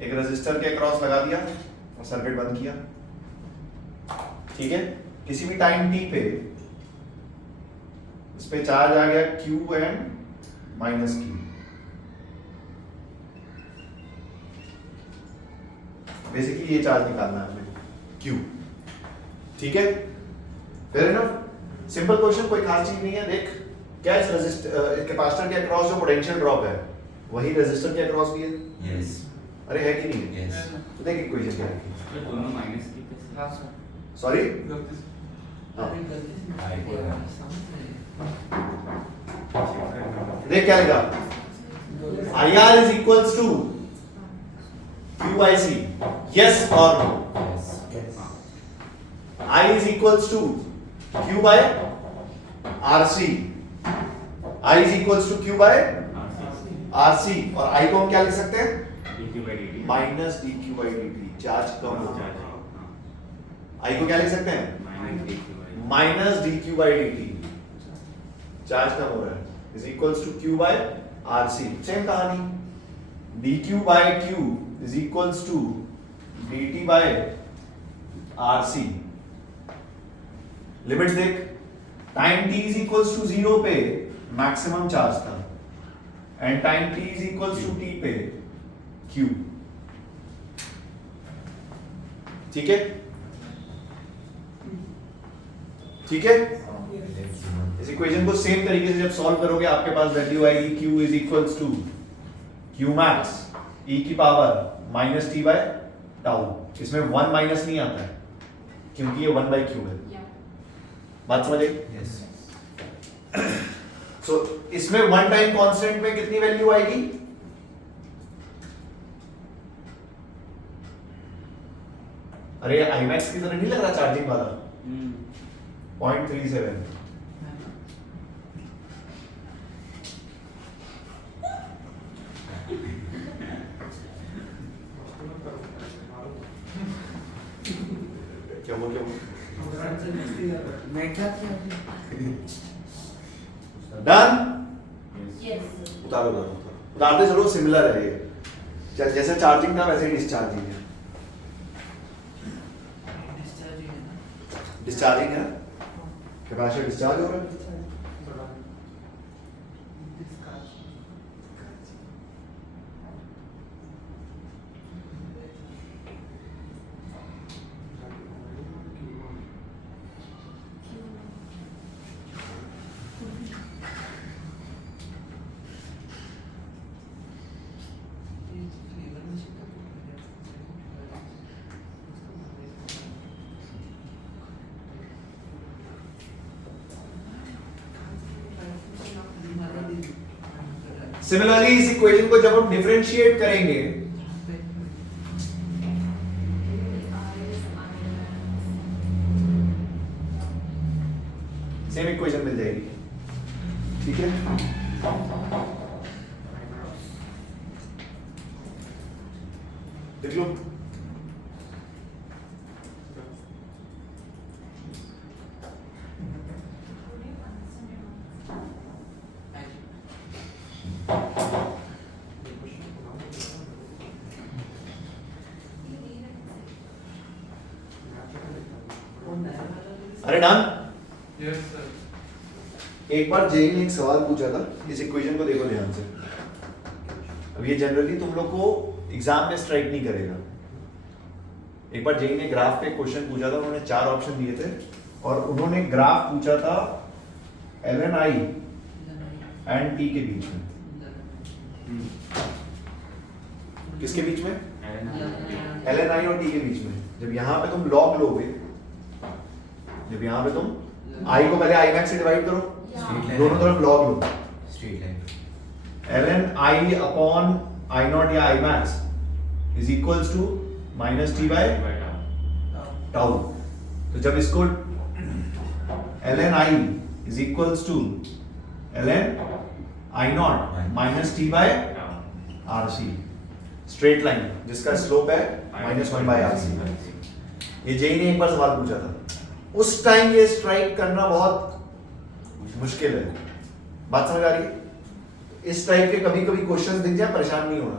एक रेजिस्टर के अक्रॉस लगा दिया और सर्किट बंद किया, ठीक है। किसी भी टाइम t पे इस पे चार्ज आ गया Q and minus Q, basically ये चार्ज निकालना है हमें Q, ठीक है। फेयर इनफ, सिंपल क्वेश्चन, कोई खास चीज नहीं है। देख क्या इस रेजिस्टर कैपेसिटर के अक्रॉस जो पोटेंशियल ड्रॉप है वही रेजिस्टर के अक्रॉस भी है, Yes. अरे है कि नहीं है? Yes. तो देख इक्वेशन क्या है, दोनों माइनस की कैसे? हाँ सर, सॉरी अरे गलती से I को है। समझ नहीं। देख क्या लिखा, IR is equals to Q by C, yes or no? Yes. I is equals to Q by RC, I is equals to Q by RC, और I को हम क्या लिख सकते हैं, dq by dt minus dq by dt, charge कम हो charge, जाए। I को क्या लिख सकते हैं, minus dq by minus dq by dt, charge कम हो रहा है, is equals to Q by RC। Same कहानी, dq by Q is equals to dt by RC। Limits देख, time t is equals to 0 पे मैक्सिमम चार्ज था and time t is equals to t पे Q, ठीक है, ठीक है। इस इक्वेशन को सेम तरीके से जब सॉल्व करोगे आपके पास वैल्यू आएगी Q is equals to Q max e की power minus t by tau. इसमें 1 माइनस नहीं आता है क्योंकि ये 1 बाई Q है, बात समझ आई? Yes. सो इसमें वन टाइम कांस्टेंट में कितनी वैल्यू आएगी, अरे IMAX की तरह नहीं लग रहा चार्जिंग वाला, 0.37, क्या बोल मैं क्या किया? Done, Yes. उतारो उतारो उतारो, उतारते चलो, सिमिलर है ये, चल जैसे चार्जिंग था वैसे ही डिस्चार्जिंग है, डिस्चार्ज है ना। डिस्चार्जिंग है, कैपेसिटर डिस्चार्ज हो रहा है। सिमिलरली इस इक्वेशन को जब हम डिफरेंशिएट करेंगे सेम इक्वेशन मिल जाएगी, ठीक है। देख लो, अरे डन, Yes, sir. एक बार जेई ने एक सवाल पूछा था, इस इक्वेशन को देखो ध्यान से। अब ये जनरली तुम लोग को एग्जाम में स्ट्राइक नहीं करेगा। एक बार जेई ने ग्राफ पे क्वेश्चन पूछा था, उन्होंने 4 ऑप्शन दिए थे और उन्होंने ग्राफ पूछा था ln i एंड t के बीच में। किसके बीच में? ln i और t के बीच में। जब यहाँ पे तुम log लोगे, जब यहाँ पे तुम i को पहले i max से डिवाइड करो, Straight line. दोनों तरफ log लो। Straight line ln i upon i naught या i max is equals to minus t by tau. तो जब इसको ln i is equals to ln i naught minus t by rc, straight line जिसका slope है -1 bye rc। ये JEE ने एक बार सवाल पूछा था, उस टाइम ये स्ट्राइक करना बहुत मुश्किल है। बात समझ आ रही है? इस टाइप के कभी कभी क्वेश्चंस दिख जाए, परेशान नहीं होना।